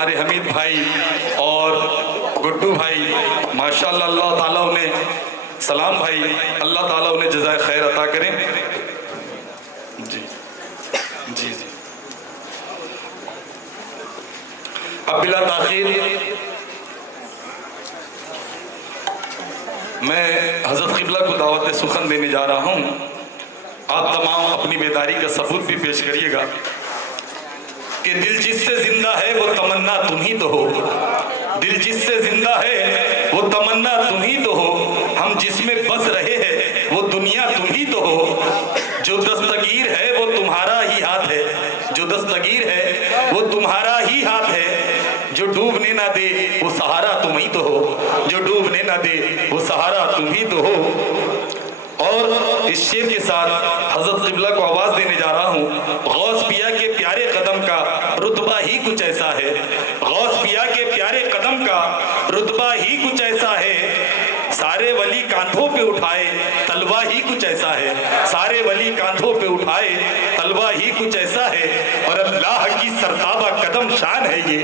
हमारे हमीद भाई और गुड्डू भाई, माशाल्लाह, अल्लाह ताला उन्हें, सलाम भाई, अल्लाह ताला उन्हें जज़ाए खैर अता करें। जी जी जी। अब बिला ताखीर मैं हज़रत क़िबला को दावत सुखन देने जा रहा हूँ। आप तमाम अपनी बेदारी का सबूत भी पेश करिएगा कि दिल जिससे जिंदा है वो तमन्ना तुम ही तो हो, दिल जिससे जिंदा है वो तमन्ना तुम ही तो हो, हम जिसमें बस रहे हैं वो दुनिया तुम ही तो हो, जो दस्तगीर है वो तुम्हारा ही हाथ है, जो दस्तगीर है वो तुम्हारा ही हाथ है, जो डूबने ना दे वो सहारा तुम ही तो हो, जो डूबने ना दे वो सहारा तुम ही तो हो। और इस शेर के साथ हज़रत क़िबला को आवाज़ देने जा रहा हूँ। गौस पिया के प्यारे कदम का रुतबा ही कुछ ऐसा है, गौस पिया के प्यारे कदम का रुतबा ही कुछ ऐसा है, सारे वली कांधों पे उठाए तलवा ही कुछ ऐसा है, सारे वली कांधों पे उठाए तलवा ही कुछ ऐसा है। और अल्लाह की सरताबा कदम शान है ये,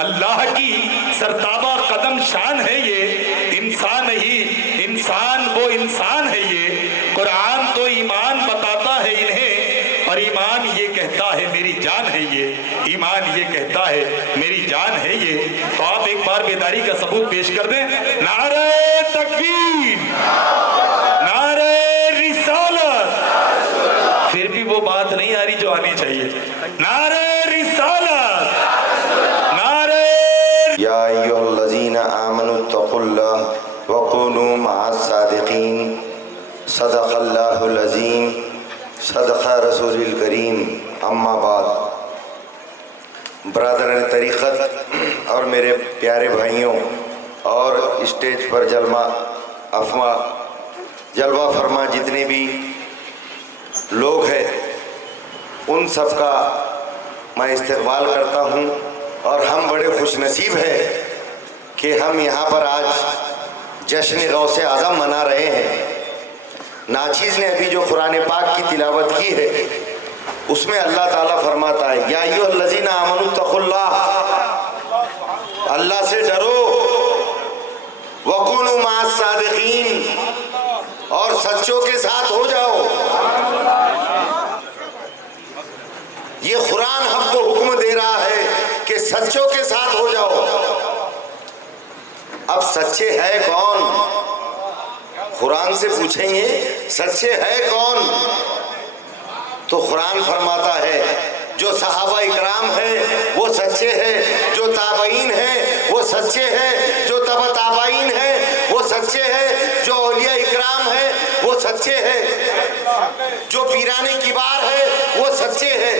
अल्लाह की सरताबा कदम शान है ये, इंसान ही इंसान वो इंसान है ये, कुरान तो ईमान बताता है इन्हें और ईमान ये कहता है मेरी जान है ये, ईमान ये कहता है मेरी जान है ये। तो आप एक बार बेदारी का सबूत पेश कर दें। नारे तकबीर, नारे रिसालत, फिर भी वो बात नहीं आ रही जो आनी चाहिए। नारे रिसालत, नारे या अय्युहल्लज़ीना आमनु तक़ुल्लाह वकुनू मअस-सादिक़ीन, सदक़ल्लाहुल अज़ीम, सदक़ा रसूलिल करीम। अम्मा बाद, बरादरान तरीक़त और मेरे प्यारे भाइयों और स्टेज पर जलवा फरमा जितने भी लोग हैं, उन सब का मैं इस्तक़बाल करता हूँ। और हम बड़े खुशनसीब हैं कि हम यहाँ पर आज जश्न गौसे आज़म मना रहे हैं। नाचीज़ ने अभी जो कुरान पाक की तिलावत की है उसमें अल्लाह ताला फरमाता है, या अय्युहल्लज़ीना आमनु तक़ुल्लाह, अल्लाह से डरो, वकुनू मअस-सादिक़ीन, और सच्चों के साथ हो जाओ। ये कुरान हमको हुक्म दे रहा है कि सच्चों के साथ हो जाओ। अब सच्चे है कौन? कुरान से पूछेंगे सच्चे है कौन? तो कुरान फरमाता है जो सहाबा इकराम है वो सच्चे हैं, जो ताबईन है वो सच्चे हैं, जो तबा ताबईन है वो सच्चे हैं, जो औलिया इकराम है वो सच्चे हैं, जो पीराने किबार है वो सच्चे हैं।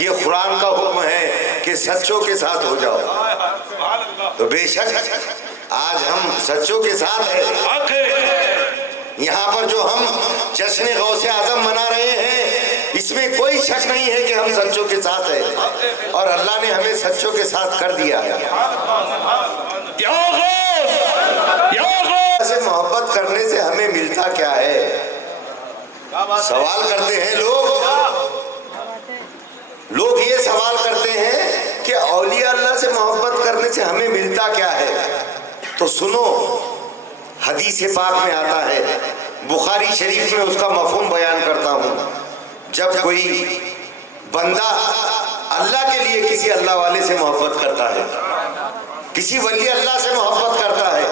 ये कुरान का हुक्म है कि सच्चों के साथ हो जाओ। तो बेशक आज हम सच्चों के साथ हैं। यहाँ पर जो हम जश्न गौसे आज़म मना रहे हैं इसमें कोई शक नहीं है कि हम सच्चों के साथ हैं और अल्लाह ने हमें सच्चों के साथ कर दिया है। से मोहब्बत करने से हमें मिलता क्या है? सवाल करते हैं लोग ये सवाल करते हैं कि औलिया अल्लाह से मोहब्बत करने से हमें मिलता क्या है? तो सुनो, हदीस पाक में आता है, बुखारी शरीफ में उसका मफ़हूम बयान करता हूँ। जब कोई बंदा अल्लाह के लिए किसी अल्लाह वाले से मोहब्बत करता है, किसी वली अल्लाह से मोहब्बत करता है,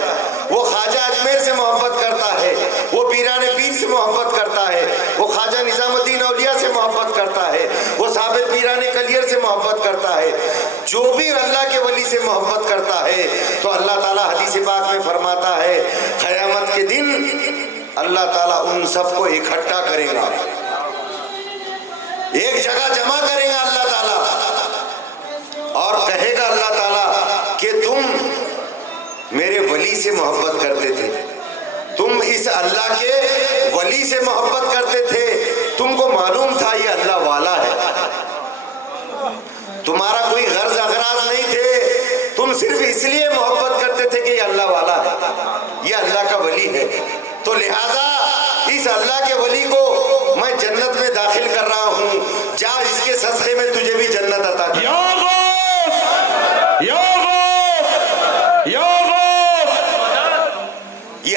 वो ख्वाजा अजमेर से मोहब्बत करता है, वो पीराने पीर से मोहब्बत करता है, वो ख्वाजा निज़ामुद्दीन औलिया से मोहब्बत करता है, वो साबित पीराने कलियर से मोहब्बत करता है, जो भी अल्लाह के वली से मोहब्बत करता है तो अल्लाह ताला हदीस पाक में फरमाता है क़यामत के दिन अल्लाह ताला उन सबको इकट्ठा करेगा, एक जगह जमा करेगा अल्लाह ताला और कहेगा अल्लाह ताला कि तुम मेरे वली से मोहब्बत करते थे, तुम इस अल्लाह के वली से मोहब्बत करते थे, तुमको मालूम था ये अल्लाह वाला है, तुम्हारा कोई गर्ज अगराज नहीं थे, तुम सिर्फ इसलिए मोहब्बत करते थे कि ये अल्लाह वाला है, ये अल्लाह का वली है, तो लिहाजा इस अल्लाह के वली को मैं जन्नत में दाखिल कर रहा हूँ, जा इसके सदक़े में तुझे भी जन्नत अता की।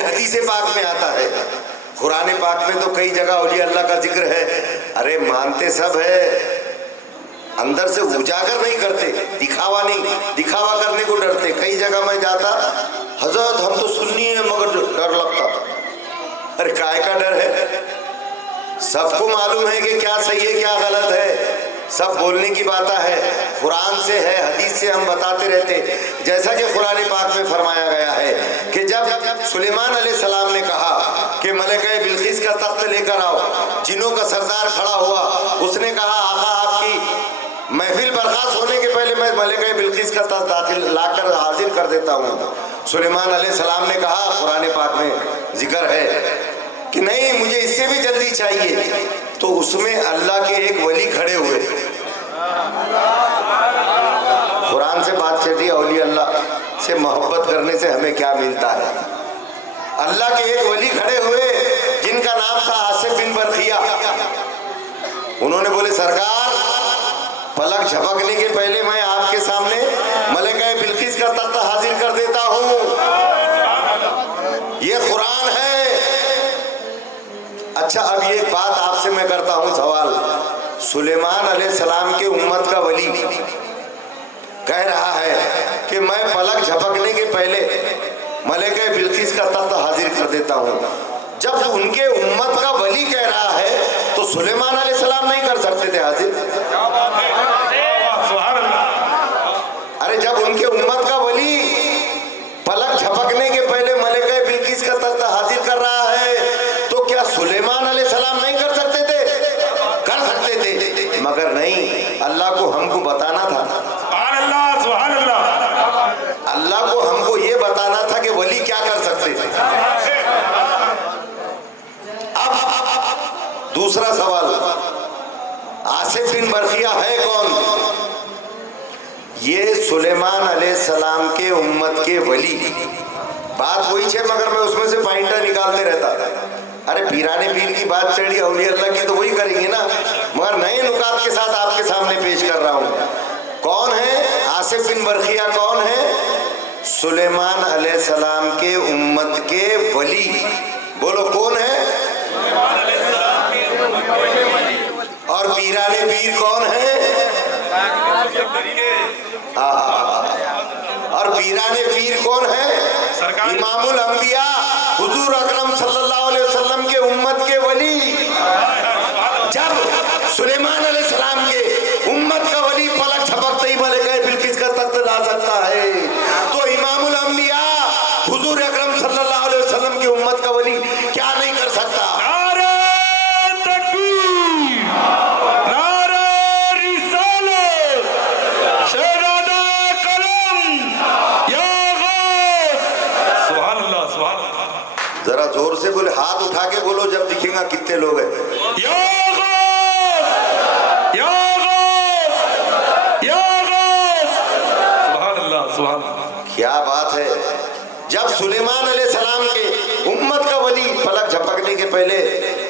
हदीस पाक में आता है। कुरान पाक में तो कई जगह औलिया अल्लाह का जिक्र है। अरे मानते सब है, अंदर से उजागर नहीं करते, दिखावा नहीं, दिखावा करने को डरते। कई जगह मैं जाता, हजरत हम तो सुन्नी है मगर डर लगता। अरे काय का डर है? सबको मालूम है कि क्या सही है क्या गलत है, सब बोलने की बात है। कुरान से है, हदीस से हम बताते रहते। जैसा कि कुरान पाक में फरमाया गया है कि जब सुलेमान अलैहिस्सलाम ने कहा कि मलिका बिल्किस का तख्त लेकर आओ, जिनों का सरदार खड़ा हुआ, उसने कहा आका आपकी महफिल बर्खास्त होने के पहले मैं मलिका बिल्किस का तख्त दाखिल लाकर हाजिर कर देता हूँ। सुलेमान अलैहिस्सलाम ने कहा, कुरान पाक में जिक्र है कि नहीं, मुझे इससे भी जल्दी चाहिए। तो उसमें अल्लाह के एक वली खड़े हुए। कुरान से बात चल रही है, औलिया अल्लाह से मोहब्बत करने से हमें क्या मिलता है। अल्लाह के एक वली खड़े हुए जिनका नाम था आसिफ बिन बरखिया। उन्होंने बोले सरकार, पलक झपकने के पहले मैं आपके सामने मलिका बिल्किस का तख्त हाजिर कर देता हूँ। ये कुरान है। अच्छा, अब ये बात आपसे मैं करता हूँ सवाल। सुलेमान अलैहिस्सलाम के उम्मत का वली कह रहा है कि मैं पलक झपकने के पहले मलिका बिल्किस का तख्त हाजिर कर देता हूँ। जब उनके उम्मत का वली कह रहा है तो सुलेमान अलैहिस्सलाम नहीं कर सकते थे हाजिर? अरे जब उनके उम्मत का वली पलक झपकने के पहले मलिका बिल्किस का तख्त हाजिर कर रहा है तो क्या सुलेमान अलैहिस्सलाम नहीं कर सकते थे? कर सकते थे, मगर नहीं, अल्लाह को हमको बताना था। सुभान अल्लाह। अल्लाह को हमको ये बताना था कि वली क्या कर सकते थे। अब दूसरा सवाल, आसिफ बिन बरखिया है कौन? ये सुलेमान अलैहिस्सलाम के उम्मत के वली। बात वही है, मगर मैं उसमें से पॉइंटर निकालते रहता था। अरे पीराने पीर की बात चढ़ी, औलिया अल्लाह की तो वही करेंगे ना, मगर नए नुकात के साथ आपके सामने पेश कर रहा हूँ। कौन है आसिफ बिन बरखिया? कौन है? सुलेमान अलैहिस्सलाम के उम्मत के वली। बोलो कौन है? और पीराने पीर कौन है? और पीराने पीर कौन है? इमामुल अंबिया हुजूर अकरम सल्लल्लाहु अलैहि वसल्लम के उम्मत के वली। जब सुलेमान अलैहिस्सलाम के उम्मत का वली पलक झपकते ही मलिका बिल्किस का तख्त ला सकता है, तो इमामुल अंबिया हुजूर अकरम सल्लल्लाहु अलैहि वसल्लम के उम्मत का वली क्या नहीं कर सकता? जरा जोर से बोले, हाथ उठा के बोलो, जब दिखेगा कितने लोग हैं। क्या बात है। जब सुलेमान अलैहिस्सलाम के उम्मत का वली पलक झपकने के पहले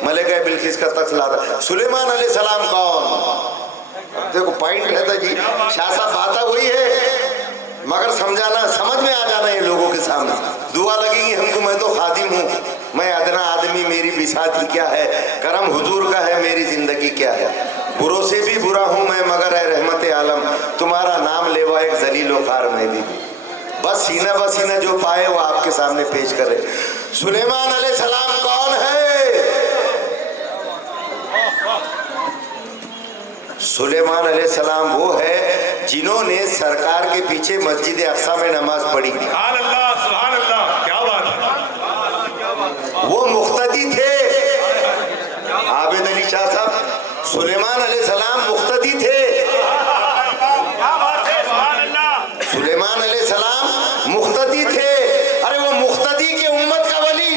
मलिका बिल्किस का तख्त लाता। सुलेमान अलैहिस्सलाम कौन? देखो पॉइंट रहता जी, शाह साहब बात वही है, मगर समझाना, समझ में आ जाना ये लोगों के सामने। दुआ लगेगी हमको, मैं तो खादिम हूँ, मैं अदना आदमी, मेरी बिसाती क्या है, करम हुजूर का है, मेरी जिंदगी क्या है। बुरों से भी बुरा हूँ मैं, मगर है रहमत आलम, तुम्हारा नाम लेवा एक जलीलो खार में भी। बस सीना बसीना जो पाए वो आपके सामने पेश करे। सुलेमान अलैहिस्सलाम कौन है? सुलेमान अलैहिस्सलाम वो है जिन्होंने सरकार के पीछे मस्जिद अक्सा में नमाज पढ़ी। सुभान अल्लाह, क्या बात। वो मुख्तदी थे। आबिद अली शाह साहब, सुलेमान अलैहिस्सलाम मुख्तदी थे। सुलेमान अलैहिस्सलाम मुख्तदी थे। अरे वो मुख्तदी के उम्मत का वली।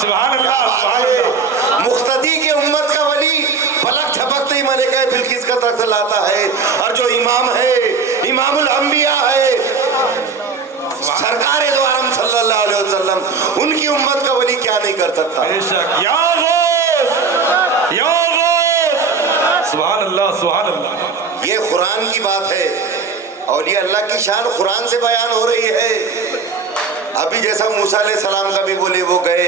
सुभान अल्लाह। मुख्तदी के उम्मत का वली पलक झपकते ही मलिका बिल्किस का तख्त लाता है। और जो इमाम है, इमामुल अंबिया है, सरकार दो आलम सल्लल्लाहु अलैहि वसल्लम, उनकी उम्मत का वली क्या नहीं कर सकता? सुभान अल्लाह, सुभान अल्लाह। ये कुरान की बात है। औलिया अल्लाह की शान कुरान से बयान हो रही है। अभी जैसा मूसा अलैहिस्सलाम का भी बोले वो गए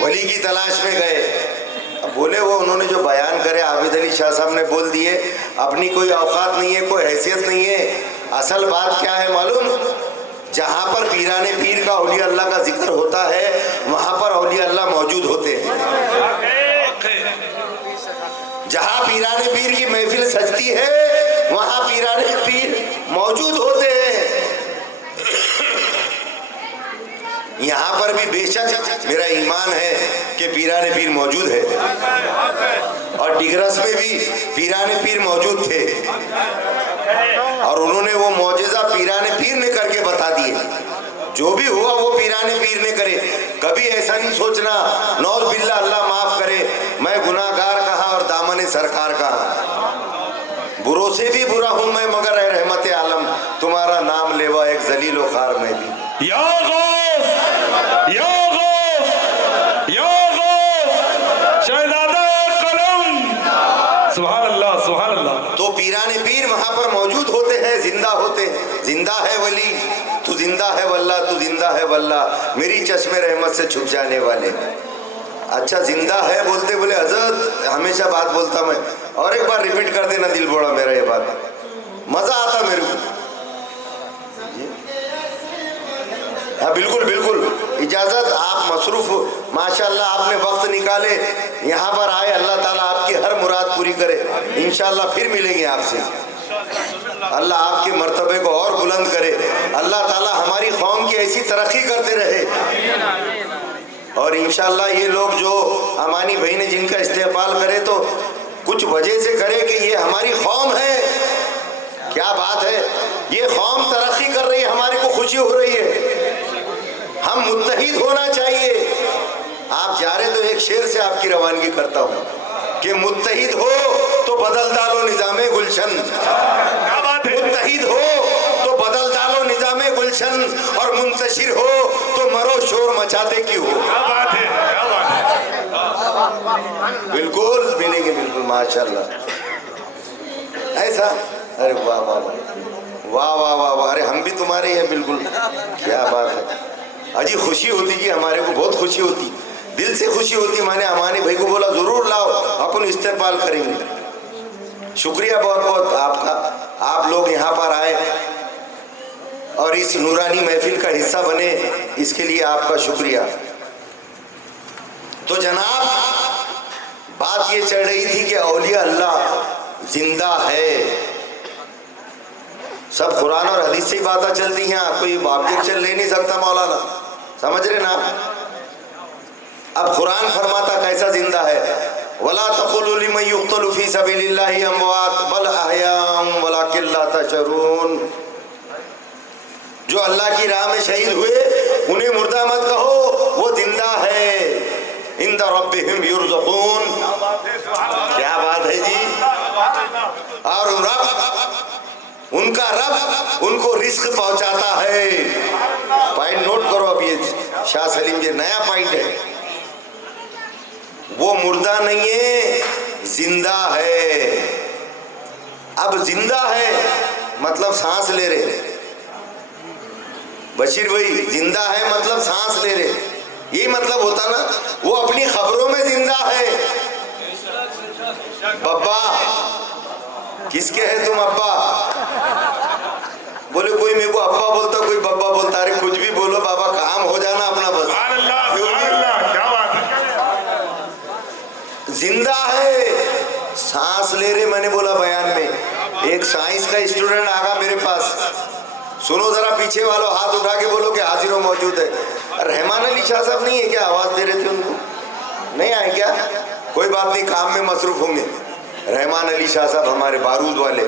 वली की तलाश में गए, अब बोले वो उन्होंने जो बयान करे आबिद अली शाह साहब ने बोल दिए, अपनी कोई औकात नहीं है, कोई हैसियत नहीं है। असल बात क्या है मालूम, जहाँ पर पीराने पीर का औलिया अल्लाह का जिक्र होता है वहाँ पर औलिया अल्लाह मौजूद होते हैं। जहाँ पीराने पीर की महफिल सजती है वहाँ पीराने पीर मौजूद होते हैं। यहाँ पर भी बेशक मेरा ईमान है कि पीराने पीर मौजूद है, और डिगरस में भी पीराने पीर मौजूद थे, और उन्होंने वो मौजज़ा पीराने पीर ने करके बता दिए। जो भी हुआ वो पीराने पीर ने करे। कभी ऐसा नहीं सोचना नौज बिल्ला अल्लाह माफ करे मैं गुनाहगार कहाँ और दामन सरकार कहाँ, बुरों से भी बुरा हूँ मैं मगर है रहमत आलम, तुम्हारा नाम लेवा एक जलीलो खार में भी। या गौस, या गौस, या गौस, शहजादा कलम, सुभान अल्लाह, सुभान अल्लाह। तो पीराने पीर वहां पर मौजूद होते हैं, जिंदा होते हैं। जिंदा है वली, तू जिंदा है वल्ला, तू जिंदा है वल्ला, मेरी चश्मे रहमत से छुप जाने वाले। अच्छा जिंदा है बोलते बोले हजरत हमेशा बात बोलता मैं, और एक बार रिपीट कर देना दिल बोला मेरा, ये बात मजा आता मेरे को। हाँ बिल्कुल बिल्कुल, इजाजत, आप मसरूफ माशाल्लाह, आपने वक्त निकाले यहाँ पर आए, अल्लाह ताला आपकी हर मुराद पूरी करे। इंशाल्लाह फिर मिलेंगे आपसे, अल्लाह आपके मर्तबे को और बुलंद करे, अल्लाह ताला हमारी कौम की ऐसी तरक्की करते रहे। और इंशाल्लाह ये लोग जो अमानी भाई ने जिनका इस्तेमाल करे तो कुछ वजह से करे कि ये हमारी कौम है। क्या बात है, ये कौम तरक्की कर रही है, हमारे को खुशी हो रही है, हम मुत्तहिद होना चाहिए। आप जा रहे तो एक शेर से आपकी रवानगी करता हूँ कि मुत्तहिद हो तो बदल डालो निजामे गुलशन, मुत्तहिद हो तो बदल डालो निजामे गुलशन, और मुंतशिर हो तो मरो शोर मचाते क्यों हो। बिल्कुल मिलेंगे, बिल्कुल माशाल्लाह ऐसा। अरे वाह वाह वाह वाह वाह वाह, अरे हम भी तुम्हारे हैं बिल्कुल, क्या बात है। अजी खुशी होती जी, हमारे को बहुत खुशी होती, दिल से खुशी होती। मैंने अमानी भाई को बोला जरूर लाओ, अपन इस्तेमाल करेंगे। शुक्रिया बहुत बहुत आपका, आप लोग यहाँ पर आए और इस नूरानी महफिल का हिस्सा बने, इसके लिए आपका शुक्रिया। तो जनाब बात ये चल रही थी कि औलिया अल्लाह जिंदा है। सब कुरान और हदीस से ही बातें चलती हैं, कोई ऑब्जेक्शन ले नहीं सकता मौलाना, समझ रहे ना। अब कुरान फरमाता कैसा जिंदा है, वला तक़ुलू लिमन युक़्तलू फ़ी सबीलिल्लाहि अमवात बल अहयाउम वलाकिन ला तशऊरून। जो अल्लाह की राह में शहीद हुए उन्हें मुर्दा मत कहो, वो जिंदा है। इंदा रब्बिहिम युरज़क़ून, क्या बात है जी। और रब, उनका रब उनको रिस्क पहुंचाता है। पॉइंट नोट करो, अब ये शाह सलीम जी नया पॉइंट है, वो मुर्दा नहीं है, जिंदा है। अब जिंदा है मतलब सांस ले रहे, बशीर भाई जिंदा है मतलब सांस ले रहे, यही मतलब होता ना। वो अपनी खबरों में जिंदा है। बब्बा किसके है तुम अब्बा? बोले कोई मेरे को अब्बा बोलता, कोई बब्बा बोलता। अरे कुछ भी बोलो बाबा, काम हो जाना अपना बस। क्या बात है, जिंदा है, सांस ले रहे। मैंने बोला बयान में, एक साइंस का स्टूडेंट आगा मेरे पास, सुनो जरा पीछे वालों, हाथ उठा के बोलो कि हाजिर हो मौजूद है। रहमान अली शाह साहब नहीं है क्या? आवाज दे रहे थे उनको, नहीं आए क्या? कोई बात नहीं, काम में मसरूफ होंगे। रहमान अली शाह साहब हमारे बारूद वाले,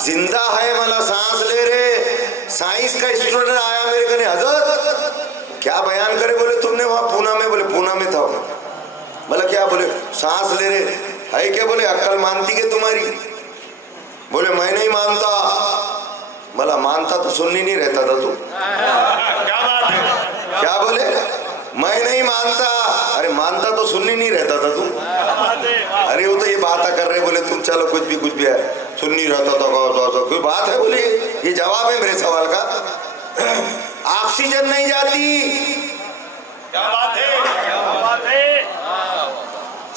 जिंदा है मतलब सांस ले रहे। साइंस का स्टूडेंट आया मेरे कने, हजरत क्या बयान करे? बोले तुमने वहां पूना में, बोले पूना में था। बोला क्या? बोले सांस ले रहे है क्या? बोले अक्ल मानती के तुम्हारी? बोले मैं नहीं मानता। बोला मानता तो सुननी नहीं रहता था तू। क्या बात है, क्या बोले? मैं नहीं मानता। अरे मानता तो सुननी नहीं रहता था तू। अरे वो तो ये बात कर रहे, बोले तुम चलो कुछ भी है, सुन नहीं रहता था। फिर कोई बात है? बोले ये जवाब है मेरे सवाल का। ऑक्सीजन नहीं जाती। क्या बात है, क्या बात है।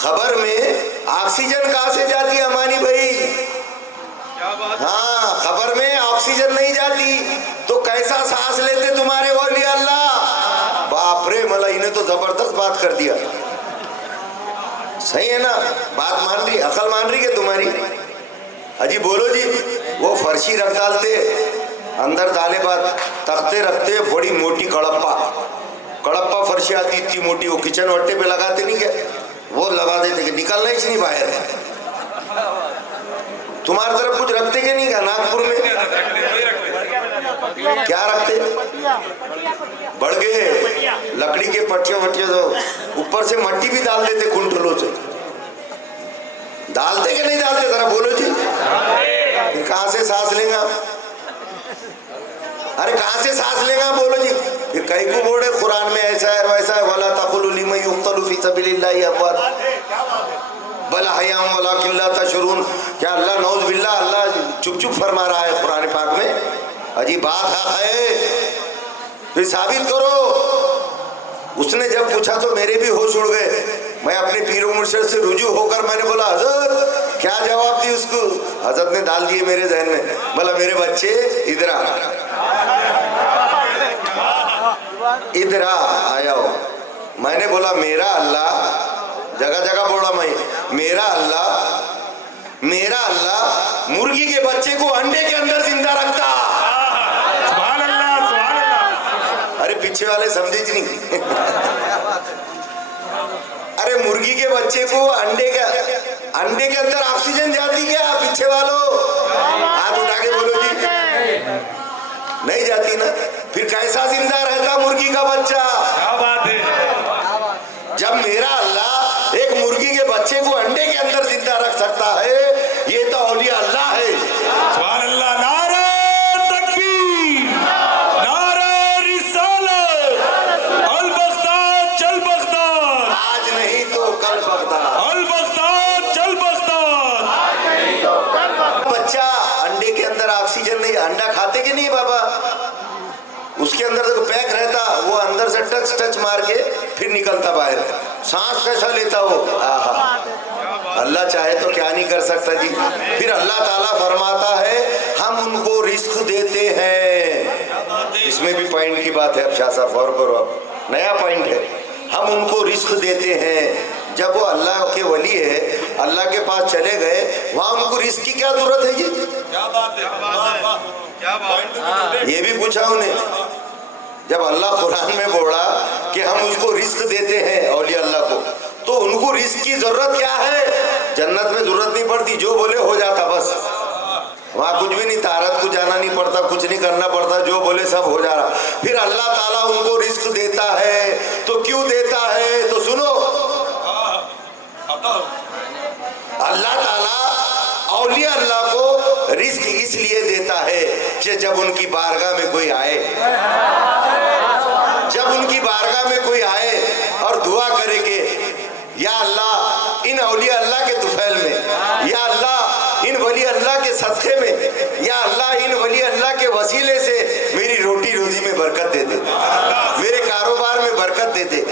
खबर में ऑक्सीजन कहां से जाती है अमानी भाई? क्या बात। हाँ, खबर में ऑक्सीजन नहीं जाती तो कैसा सांस लेते तुम्हारे वली अल्लाह? बाप रे, मला इन्हें तो जबरदस्त बात कर दिया। सही है ना? बात मान रही, अकल मान रही है तुम्हारी? अजी बोलो जी। वो फर्शी रख डालते, अंदर डाले बाद तख्ते रखते, बड़ी मोटी कड़प्पा फर्शी आती इतनी मोटी, वो किचन वट्टे पे लगाते नहीं क्या, वो लगा देते कि निकलना ही नहीं बाहर। तुम्हारी तरफ कुछ रखते के नहीं का? नागपुर में क्या रखते? बड़गे, लकड़ी के पट्टियां वट्टियां, तो ऊपर से मट्टी भी डाल देते, कुंटलों से डालते कि नहीं डालते? जरा बोलो जी। कहां से सांस लेगा? अरे कहां से सांस लेगा? बोलो जी। फिर कई को बोले कुरान में ऐसा है वैसा है, वला तकुलु लिमन युक्तलु फी सबिलिल्लाहि अमवात बल हयाम वलाकिन ला तशउरून। क्या अल्लाह नौज बिल्लाह, अल्लाह चुप चुप फरमा रहा है कुरान पाक में? अजीब बात है, फिर साबित करो। उसने जब पूछा तो मेरे भी होश उड़ गए। मैं अपने पीरो मुर्शिद से रुजू होकर मैंने बोला, हजरत क्या जवाब दी उसको? हजरत ने डाल दिए मेरे जहन में, बोला मेरे बच्चे इधर आ, इधर आया हो। मैंने बोला मेरा अल्लाह, जगह जगह बोला मैं, मेरा अल्लाह मुर्गी के बच्चे को अंडे के अंदर जिंदा रखता। सुभान अल्लाह, सुभान अल्लाह। अरे पीछे वाले समझे नहीं। अरे मुर्गी के बच्चे को अंडे के अंदर ऑक्सीजन जाती क्या? पीछे वालों हाथ उठा के बोलो जी। नहीं जाती ना? फिर कैसा जिंदा रहता मुर्गी का बच्चा? क्या बात है। जब मेरा अल्लाह एक मुर्गी के बच्चे को अंडे के अंदर जिंदा रख सकता है, ये तो औलिया अल्लाह है। सुभान अल्लाह। नारे तकबीर, नारे रिसालत, अल बगदाद चल बगदाद, आज नहीं तो कल बगदाद, अल बगदाद चल बगदाद। बच्चा अंडे के अंदर ऑक्सीजन नहीं, अंडा खाते कि नहीं बाबा? उसके अंदर तो पैक रहता, वो अंदर से टच मार के फिर निकलता बाहर। सांस कैसा लेता वो? अल्लाह चाहे तो क्या नहीं कर सकता जी। फिर अल्लाह ताला फरमाता है हम उनको रिस्क देते हैं। इसमें भी पॉइंट की बात है। अब शाह साहब गौर करो, अब नया पॉइंट है। हम उनको रिस्क देते हैं। जब वो अल्लाह के वली है, अल्लाह के पास चले गए, वहाँ उनको रिस्क की क्या जरूरत है जी? क्या बात है, क्या बात। ये भी पूछा उन्हें, जब अल्लाह कुरान में बोला कि हम उसको रिस्क देते हैं औलिया अल्लाह को, तो उनको रिस्क की जरूरत क्या है? जन्नत में जरूरत नहीं पड़ती, जो बोले हो जाता बस। वहाँ कुछ भी नहीं, तारत को जाना नहीं पड़ता, कुछ नहीं करना पड़ता, जो बोले सब हो जा रहा। फिर अल्लाह ताला उनको रिस्क देता है, तो क्यों देता है? तो सुनो, अल्लाह ताला औलिया अल्लाह को रिस्क इसलिए देता है कि जब उनकी बारगाह में कोई आए, जब उनकी बारगाह में कोई आए और दुआ करे कि या अल्लाह इन औलिया अल्लाह के तुफैल में, या अल्लाह इन वली अल्लाह के सदक़े में, या अल्लाह इन वली अल्लाह के वसीले से मेरी रोटी रोजी में बरकत दे दे, मेरे कारोबार में बरकत दे दे,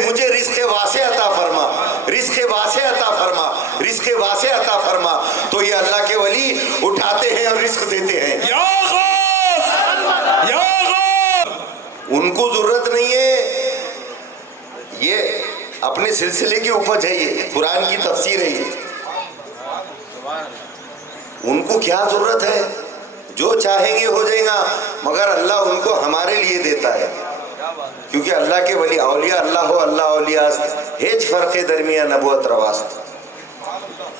मुझे रिस्क वासे अता फरमा, रिस्क वासे अता फरमा, रिस्क वासे अता फरमा। तो ये अल्लाह के वली उठाते हैं और रिस्क देते हैं। या गौस, या गौस। उनको जरूरत नहीं है, ये अपने सिलसिले की उपज है, ये कुरान की तफसीर है। ये उनको क्या जरूरत है? जो चाहेंगे हो जाएगा, मगर अल्लाह उनको हमारे लिए देता है, क्योंकि अल्लाह के वली औलिया अल्लाह हो, अल्लाह औलियास्त हेज फर्क दरमिया नबुवत रवास्त।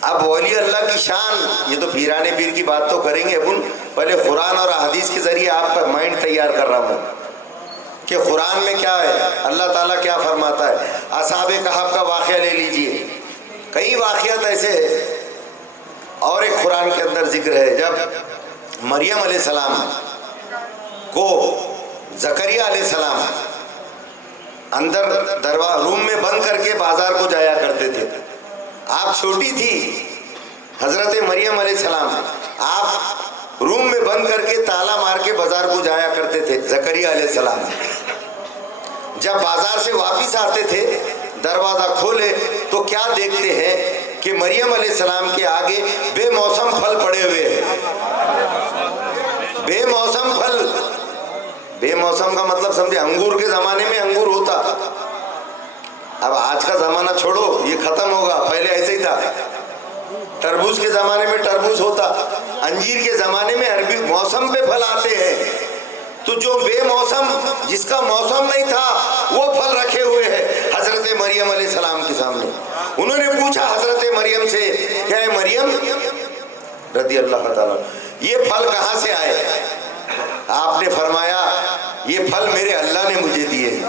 अब वली अल्लाह की शान, ये तो पीराने पीर की बात तो करेंगे अपन, पहले कुरान और हदीस के जरिए आपका माइंड तैयार कर रहा हूँ कि कुरान में क्या है, अल्लाह ताला क्या फरमाता है। असहाबे कहफ का वाक़या ले लीजिए, कई वाक़यात ऐसे है। और एक कुरान के अंदर जिक्र है, जब मरियम अलैहिस्सलाम को ज़करिया अलैहिस्सलाम अंदर रूम में बंद करके बाजार को जाया करते थे। आप छोटी थी हज़रत मरियम अलैहिस्सलाम, आप रूम बंद करके ताला मार के बाजार को जाया करते थे जकरिया अलैहिस्सलाम। जब बाजार से वापिस आते थे, दरवाजा खोले तो क्या देखते हैं कि मरियम अलैहिस्सलाम के आगे बेमौसम फल पड़े हुए हैं। बेमौसम फल, बेमौसम का मतलब समझे, अंगूर के जमाने में अंगूर होता, अब आज का जमाना छोड़ो, ये खत्म होगा, पहले ऐसे ही था। तरबूज के जमाने में तरबूज होता, अंजीर के जमाने में अरबी मौसम पे फल आते हैं। तो जो बेमौसम, जिसका मौसम नहीं था, वो फल रखे हुए हैं हजरत मरियम अलैहिस्सलाम के सामने। उन्होंने पूछा हजरत मरियम से, क्या है मरियम रदी अल्लाह ताला, ये फल कहाँ से आए? आपने फरमाया, ये फल मेरे अल्लाह ने मुझे दिए हैं,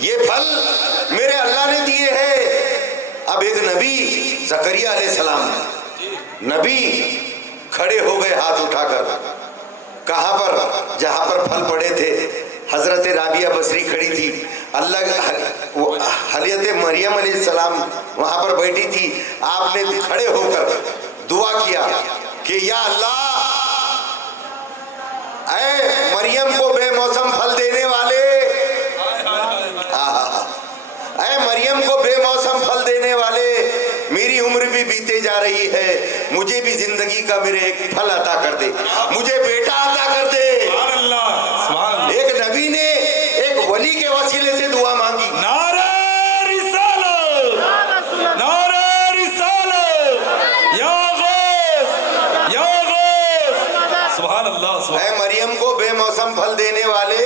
ये फल मेरे अल्लाह ने दिए हैं। अब एक नबी जकरिया अलैहिस्सलाम, नबी खड़े हो गए हाथ उठाकर। कहाँ पर? जहाँ पर फल पड़े थे। हजरत राबिया बसरी खड़ी थी, अल्लाह हलियत मरियम अलैहिस्सलाम वहाँ पर बैठी थी। आपने खड़े होकर दुआ किया कि या अल्लाह, ऐ मरियम को बेमौसम फल देने वाले, ऐ मरियम को बेमौसम फल देने वाले, मेरी उम्र भी बीते जा रही है, मुझे भी जिंदगी का मेरे एक फल अता कर दे, मुझे बेटा अता कर दे। एक नबी ने एक वली के वसीले से दुआ मांगी। नारे रिसालत, नारे रिसालत, या गौस, या गौस, सुभान अल्लाह, सुभान। ऐ मरियम को बेमौसम फल देने वाले,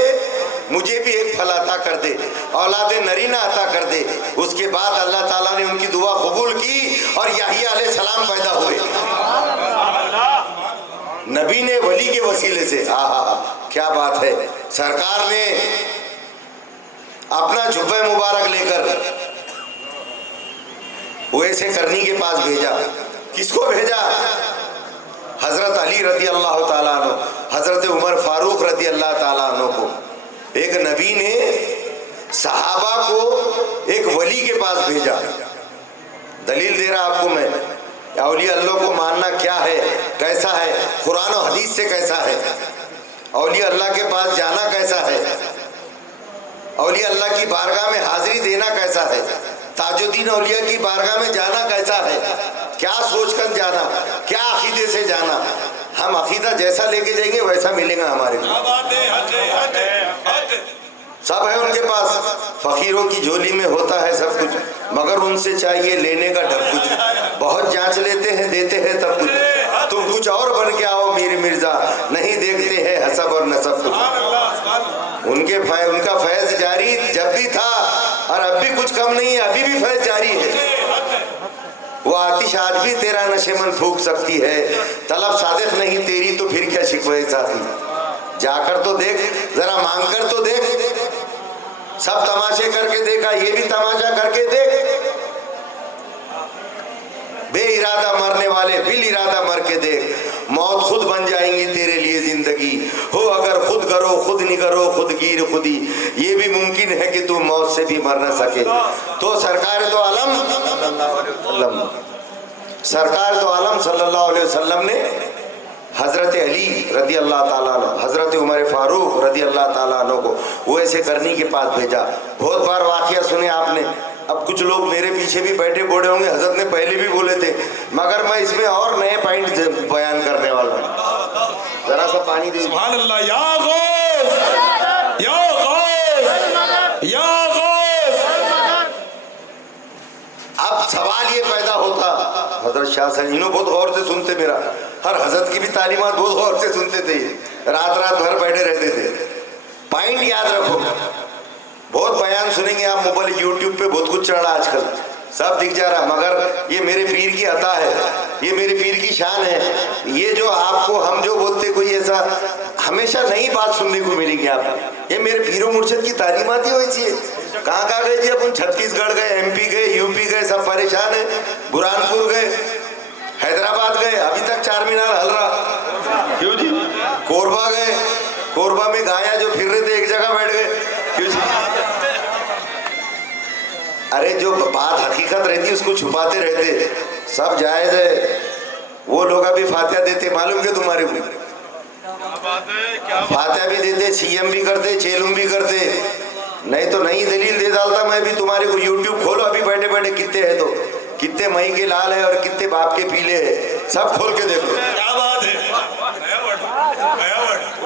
मुझे भी एक फल अता कर दे, औलाद नरीना अता कर दे। उसके बाद अल्लाह ताला ने उनकी दुआ कबूल की और याहिया अलैहिस्सलाम पैदा हुए, नबी ने वली के वसीले से। क्या बात है। सरकार ने अपना जुब्बा मुबारक लेकर वैसे करनी के पास भेजा। किसको भेजा? हजरत अली रदी अल्लाह ताला अन्हु, हजरत उमर फारूक रदी अल्लाह ताला अन्हु को। एक नबी ने सहाबा को एक वली के पास भेजा। दलील दे रहा आपको मैं, औलिया अल्लाह को मानना क्या है, कैसा है, कुरान और हदीस से कैसा है, औलिया अल्लाह के पास जाना कैसा है, औलिया अल्लाह की बारगाह में हाजिरी देना कैसा है, ताजुद्दीन औलिया की बारगाह में जाना कैसा है, क्या सोचकर जाना, क्या अकीदे से जाना। हम अकीदा जैसा लेके जाएंगे वैसा मिलेगा हमारे को। सब है उनके पास, फकीरों की झोली में होता है सब कुछ, मगर उनसे चाहिए लेने का डर कुछ। बहुत जांच लेते हैं, देते हैं तब कुछ। तुम कुछ और बन के आओ मीर मिर्जा, नहीं देखते हैं हसब और नसब कुछ। उनका फैज जारी जब भी था और अब भी कुछ कम नहीं है, अभी भी फैज जारी है। वो आतिश आज भी तेरा नशेमन फूंक सकती है, तलब सादिक नहीं तेरी तो फिर क्या शिकवे साथी। जाकर तो देख, जरा मांग कर तो देख। सब तमाशे करके देखा, ये भी तमाशा करके देख। बे इरादा मरने वाले बिल इरादा मर के देख। मौत खुद बन जाएंगी तेरे लिए जिंदगी हो, अगर खुद करो खुद नहीं करो खुद गिर खुदी। ये भी मुमकिन है कि तू मौत से भी मर न सके। तो सरकार दो आलम सल्लल्लाहु अलैहि वसल्लम ने हजरत अली रदी अल्लाह ताला अन्हु, हजरत उमर फारूक रदी अल्लाह ताला अन्हु को वो ऐसे करनी के पास भेजा। बहुत बार वाकया सुने आपने। अब कुछ लोग मेरे पीछे भी बैठे बोले होंगे, हजरत ने पहले भी बोले थे, मगर मैं इसमें और नए पॉइंट बयान करने वाला हूँ। जरा सा पानी दे। सुभान अल्लाह, या गौस, या गौस, या गौस। अब सवाल ये पैदा होता, हजरत शाह साहब इन्हों बहुत गौर से सुनते, मेरा हर हजरत की भी तालीमात बहुत गौर से सुनते थे, रात रात भर बैठे रहते थे। पॉइंट याद रखो, बहुत बयान सुनेंगे आप मोबाइल यूट्यूब पे, बहुत कुछ चल रहा आजकल, सब दिख जा रहा, मगर ये मेरे पीर की अता है, ये मेरे पीर की शान है। ये जो आपको हम जो बोलते, कोई ऐसा हमेशा नई बात सुनने को मिलेगी आप। ये मेरे पीरो मुर्शिद की तालीमात ही वैसी है। कहाँ कहाँ गए जी अपन? छत्तीसगढ़ गए, MP गए, UP गए, सब परेशान है। बुरहानपुर गए, हैदराबाद गए, अभी तक 4 मीनार हल रहा। क्यों जी? कोरबा गए, कोरबा में गाया जो फिर रहे थे एक जगह बैठ गए। क्यों जी? अरे जो बात हकीकत रहती उसको छुपाते रहते। सब जायज है। वो लोग अब भी फातिहा देते, मालूम के तुम्हारे को? फातिहा भी देते, सीएम भी करते, चेलुम भी करते। नहीं तो नई दलील दे डालता मैं भी तुम्हारे को। यूट्यूब खोलो अभी बैठे बैठे, कितने है तो कितने मई के लाल है और कितने बाप के पीले है, सब खोल के देखो। क्या बात है,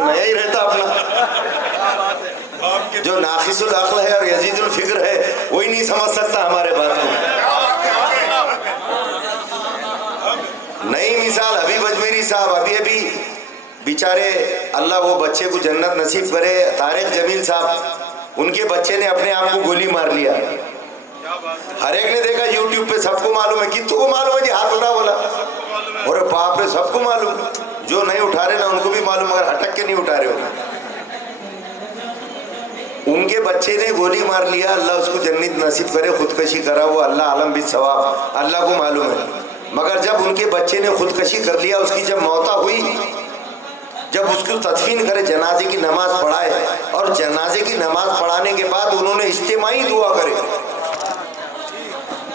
नया ही रहता अपना। जो नाकिसुल अक्ल है और यजीदुल फिक्र है वही नहीं समझ सकता हमारे बात को। नई मिसाल हबीब अजमेरी साहब, अभी अभी बेचारे, अल्लाह वो बच्चे को जन्नत नसीब करे, तारिक जमील साहब, उनके बच्चे ने अपने आप को गोली मार लिया। हर एक ने देखा यूट्यूब पे, सबको मालूम है। कितनों को मालूम है जी? हाथ उठा बोला। और बाप रे, सबको मालूम। जो नहीं उठा रहे ना उनको भी मालूम, मगर हटक के नहीं उठा रहे हो। उनके बच्चे ने गोली मार लिया, अल्लाह उसको जन्नत नसीब करे। खुदकशी करा वो अल्लाह आलम बिस सवाब, अल्लाह को मालूम है। मगर जब उनके बच्चे ने खुदकशी कर लिया, उसकी जब मौता हुई, जब उसको तदफीन करे, जनाजे की नमाज पढ़ाए, और जनाजे की नमाज पढ़ाने के बाद उन्होंने इज्तिमाई दुआ करे।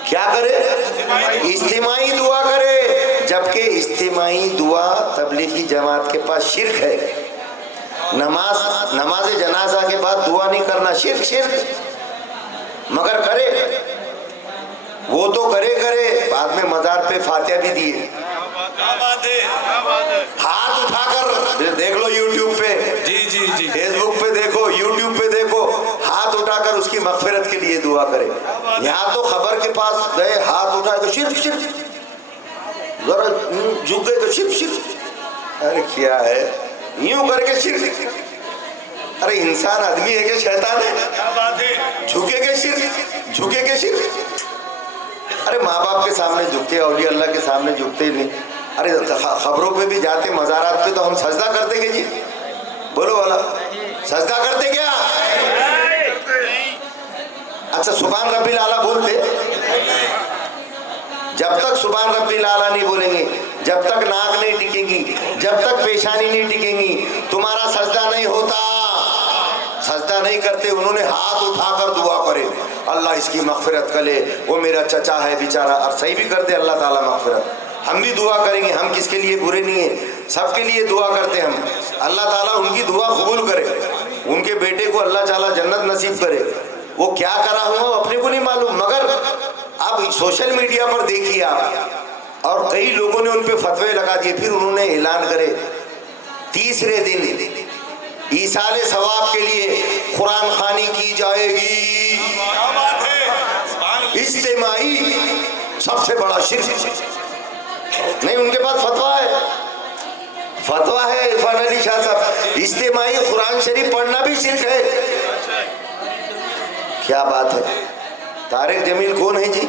क्या करे? इज्तिमाई दुआ करे। जबकि इज्तिमाई दुआ तबलीगी जमात के पास शिर्क है। नमाज जनाजा के बाद दुआ नहीं करना शिर्क। मगर करे वो तो करे बाद में मजार पे फातिहा भी दिए। हाथ उठाकर देख लो यूट्यूब पे, जी फेसबुक पे देखो, यूट्यूब पे देखो, हाथ उठाकर उसकी मगफिरत के लिए दुआ करे। यहाँ तो खबर के पास गए, हाथ उठाए तो शिर्क, जरा झुक गए तो शिर्क। अरे क्या है, यूं करके शिर्क। अरे इंसान आदमी है कि शैतान है? झुके के शिर्क। अरे माँ बाप के सामने झुकते, औलिया अल्लाह के सामने झुकते नहीं। अरे खबरों पे भी जाते, मज़ारात पे, तो हम सजदा करते क्या जी? बोलो वाला, सजदा करते क्या? अच्छा, सुभान रब्बिल आला बोलते? जब तक सुभान रब्बिल आला नहीं बोलेंगे, जब तक नाक नहीं टिकेगी, जब तक पेशानी नहीं टिकेंगी, तुम्हारा सजदा नहीं होता। सजदा नहीं करते। उन्होंने हाथ उठाकर दुआ करे, अल्लाह इसकी मगफिरत करे, वो मेरा चचा है बेचारा। और सही भी करते अल्लाह ताला मगफिरत। हम भी दुआ करेंगे, हम किसके लिए बुरे नहीं है, सबके लिए दुआ करते हम। अल्लाह ताला उनकी दुआ कबूल करे, उनके बेटे को अल्लाह ताला जन्नत नसीब करे। वो क्या करा हुआ अपने को नहीं मालूम। मगर अब सोशल मीडिया पर देखिए आप, और कई लोगों ने उन पे फतवे लगा दिए। फिर उन्होंने ऐलान करे, तीसरे दिन ईसाले सवाब के लिए कुरान खानी की जाएगी। इज्तिमाई सबसे बड़ा शिर्क नहीं, उनके पास फतवा है इरफान अली शाह साहब। इज्तिमाई कुरान शरीफ पढ़ना भी शिर्क है। क्या बात है। तारिक जमील कौन है जी?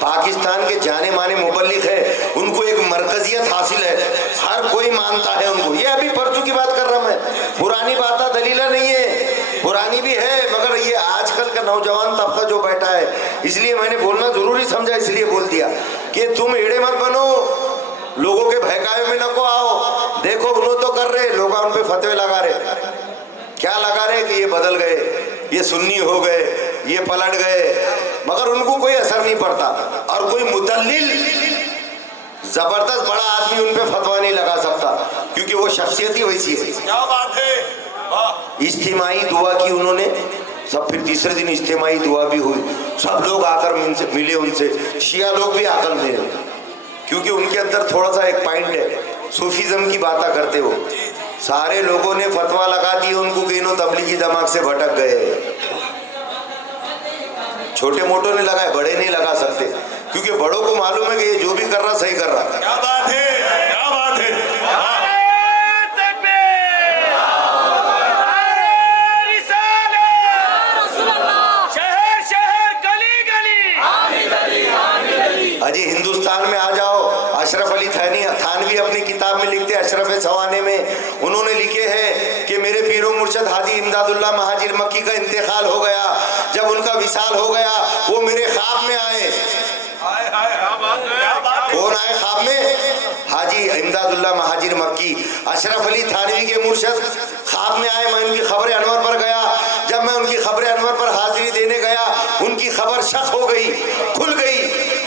पाकिस्तान के जाने माने मुबल्लिग है, उनको एक मरकजियत हासिल है, हर कोई मानता है उनको। ये अभी परसों की बात कर रहा मैं, पुरानी बात दलीला नहीं है, पुरानी भी है, मगर ये आजकल का नौजवान तबका जो बैठा है, इसलिए मैंने बोलना जरूरी समझा, इसलिए बोल दिया कि तुम एड़े मत बनो, लोगों के बहकावे में नको आओ। देखो उन्होंने तो कर रहे, लोग उन पे फतवे लगा रहे। क्या लगा रहे कि ये बदल गए, ये सुन्नी हो गए, ये पलट गए, मगर उनको कोई असर नहीं पड़ता। और कोई मुदल्लिल जबरदस्त बड़ा आदमी उन पे फतवा नहीं लगा सकता, क्योंकि वो शख्सियत ही वैसी है। क्या बात है। इज्तिमाई दुआ की उन्होंने सब। फिर तीसरे दिन इज्तिमाई दुआ भी हुई, सब लोग आकर उनसे मिले, उनसे शिया लोग भी आकर मिले, क्योंकि उनके अंदर थोड़ा सा एक पॉइंट है, सूफीज्म की बातें करते हो। सारे लोगों ने फतवा लगा दी उनको कि इन्हों तबलीगी दिमाग से भटक गए। छोटे मोटों ने लगाए, बड़े नहीं लगा सकते, क्योंकि बड़ों को मालूम है कि ये जो भी कर रहा सही कर रहा। क्या बात है, क्या बात है। अजी हिंदुस्तान में आ जाओ, अशरफ अली थानवी अपनी किताब में लिखते हैं, अशरफ सवाने में उन्होंने लिखे हैं कि मेरे पीरो मुर्शद हाजी इमदादुल्लाह महाजिर मक्की का इंतकाल हो गया। जब उनका विसाल हो गया, वो मेरे ख्वाब में आए। कौन आए ख्वाब में? हाजी इमदादुल्लाह महाजिर मक्की, अशरफ अली थानवी के मुर्शद ख्वाब में आए। मैं उनकी खबर अनवर पर गया। जब मैं उनकी खबर अनवर पर हाजिरी देने गया, उनकी खबर शक हो गई, खुल गई,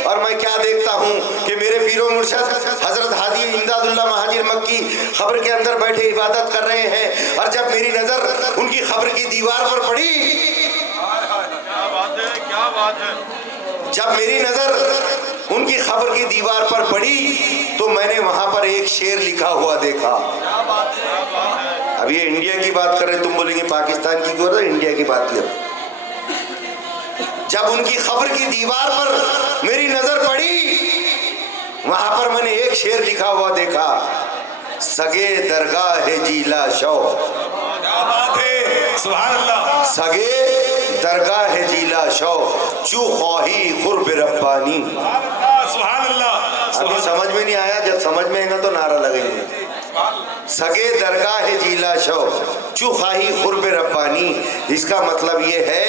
और मैं क्या देखता हूँ कि मेरे मेरे पीरो मुर्शद हजरत हादी इमदादुल्लाह महाजिर मक्की खबर के अंदर बैठे इबादत कर रहे हैं, और जब मेरी नजर उनकी खबर की दीवार पर पड़ी, क्या बात है। जब मेरी नजर उनकी खबर की दीवार पर पड़ी तो मैंने वहां पर एक शेर लिखा हुआ देखा। अब ये इंडिया की बात कर रहे, तुम बोलेंगे पाकिस्तान की क्यों, इंडिया की बात लो। जब उनकी खबर की दीवार पर मेरी नजर पड़ी, वहां पर मैंने एक शेर लिखा हुआ देखा, सगे दरगाह जीला शौ। क्या बात है, सुभान अल्लाह। सगे दरगाह जीला शौ चू ख्वाही खुर्ब रब्बानी। सुभान अल्लाह। अभी समझ में नहीं आया, जब समझ में आएगा तो नारा लगेंगे। सगे दरगाह जीला शौ चू ख्वाही खुर्ब रब्बानी। इसका मतलब ये है,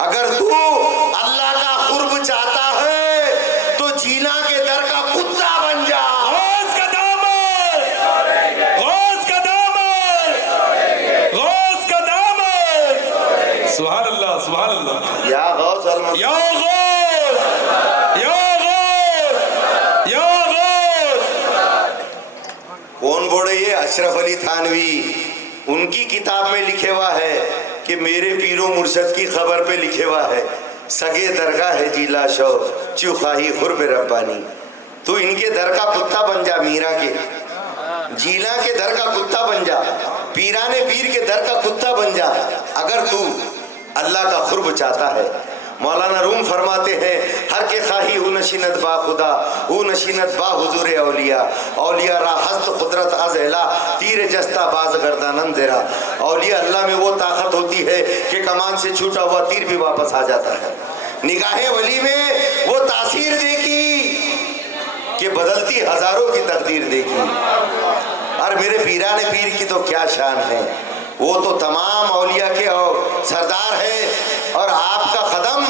अगर तू अल्लाह का खुर्ब चाहता है तो जीला के दर का कुत्ता बन जा। गौस का दामन, गौस का दामन, गौस का दामन। सुभान अल्लाह, सुभान अल्लाह। या गौस अल या गौस, या गौस, या गौस। कौन बोले? ये अशरफ अली थानवी, उनकी किताब में लिखे हुआ है कि मेरे पीरो मुर्शद की खबर पे लिखे हुआ है, सगे दरगाह है जीला शौ चुखाही खुर्ब रब्बानी। तू इनके दर का कुत्ता बन जा, मीरा के जीला के दर का कुत्ता बन जा, पीराने पीर के दर का कुत्ता बन जा, अगर तू अल्लाह का खुर्ब चाहता है। मौलाना रूम फरमाते हैं, हर के खाही हु नशीनत बा खुदा हु नशीनत बा हुजूर औलिया, औलिया रा हस्त कुदरत अज़ला तीर जस्ता बाज गर्दानन जरा। औलिया अल्लाह में वो ताकत होती है कि कमान से छूटा हुआ तीर भी वापस आ जाता है। निगाहे वली में वो तासीर देखी कि बदलती हजारों की तकदीर देखी। और मेरे पीराने पीर की तो क्या शान है, वो तो तमाम औलिया के सरदार है, और आपका कदम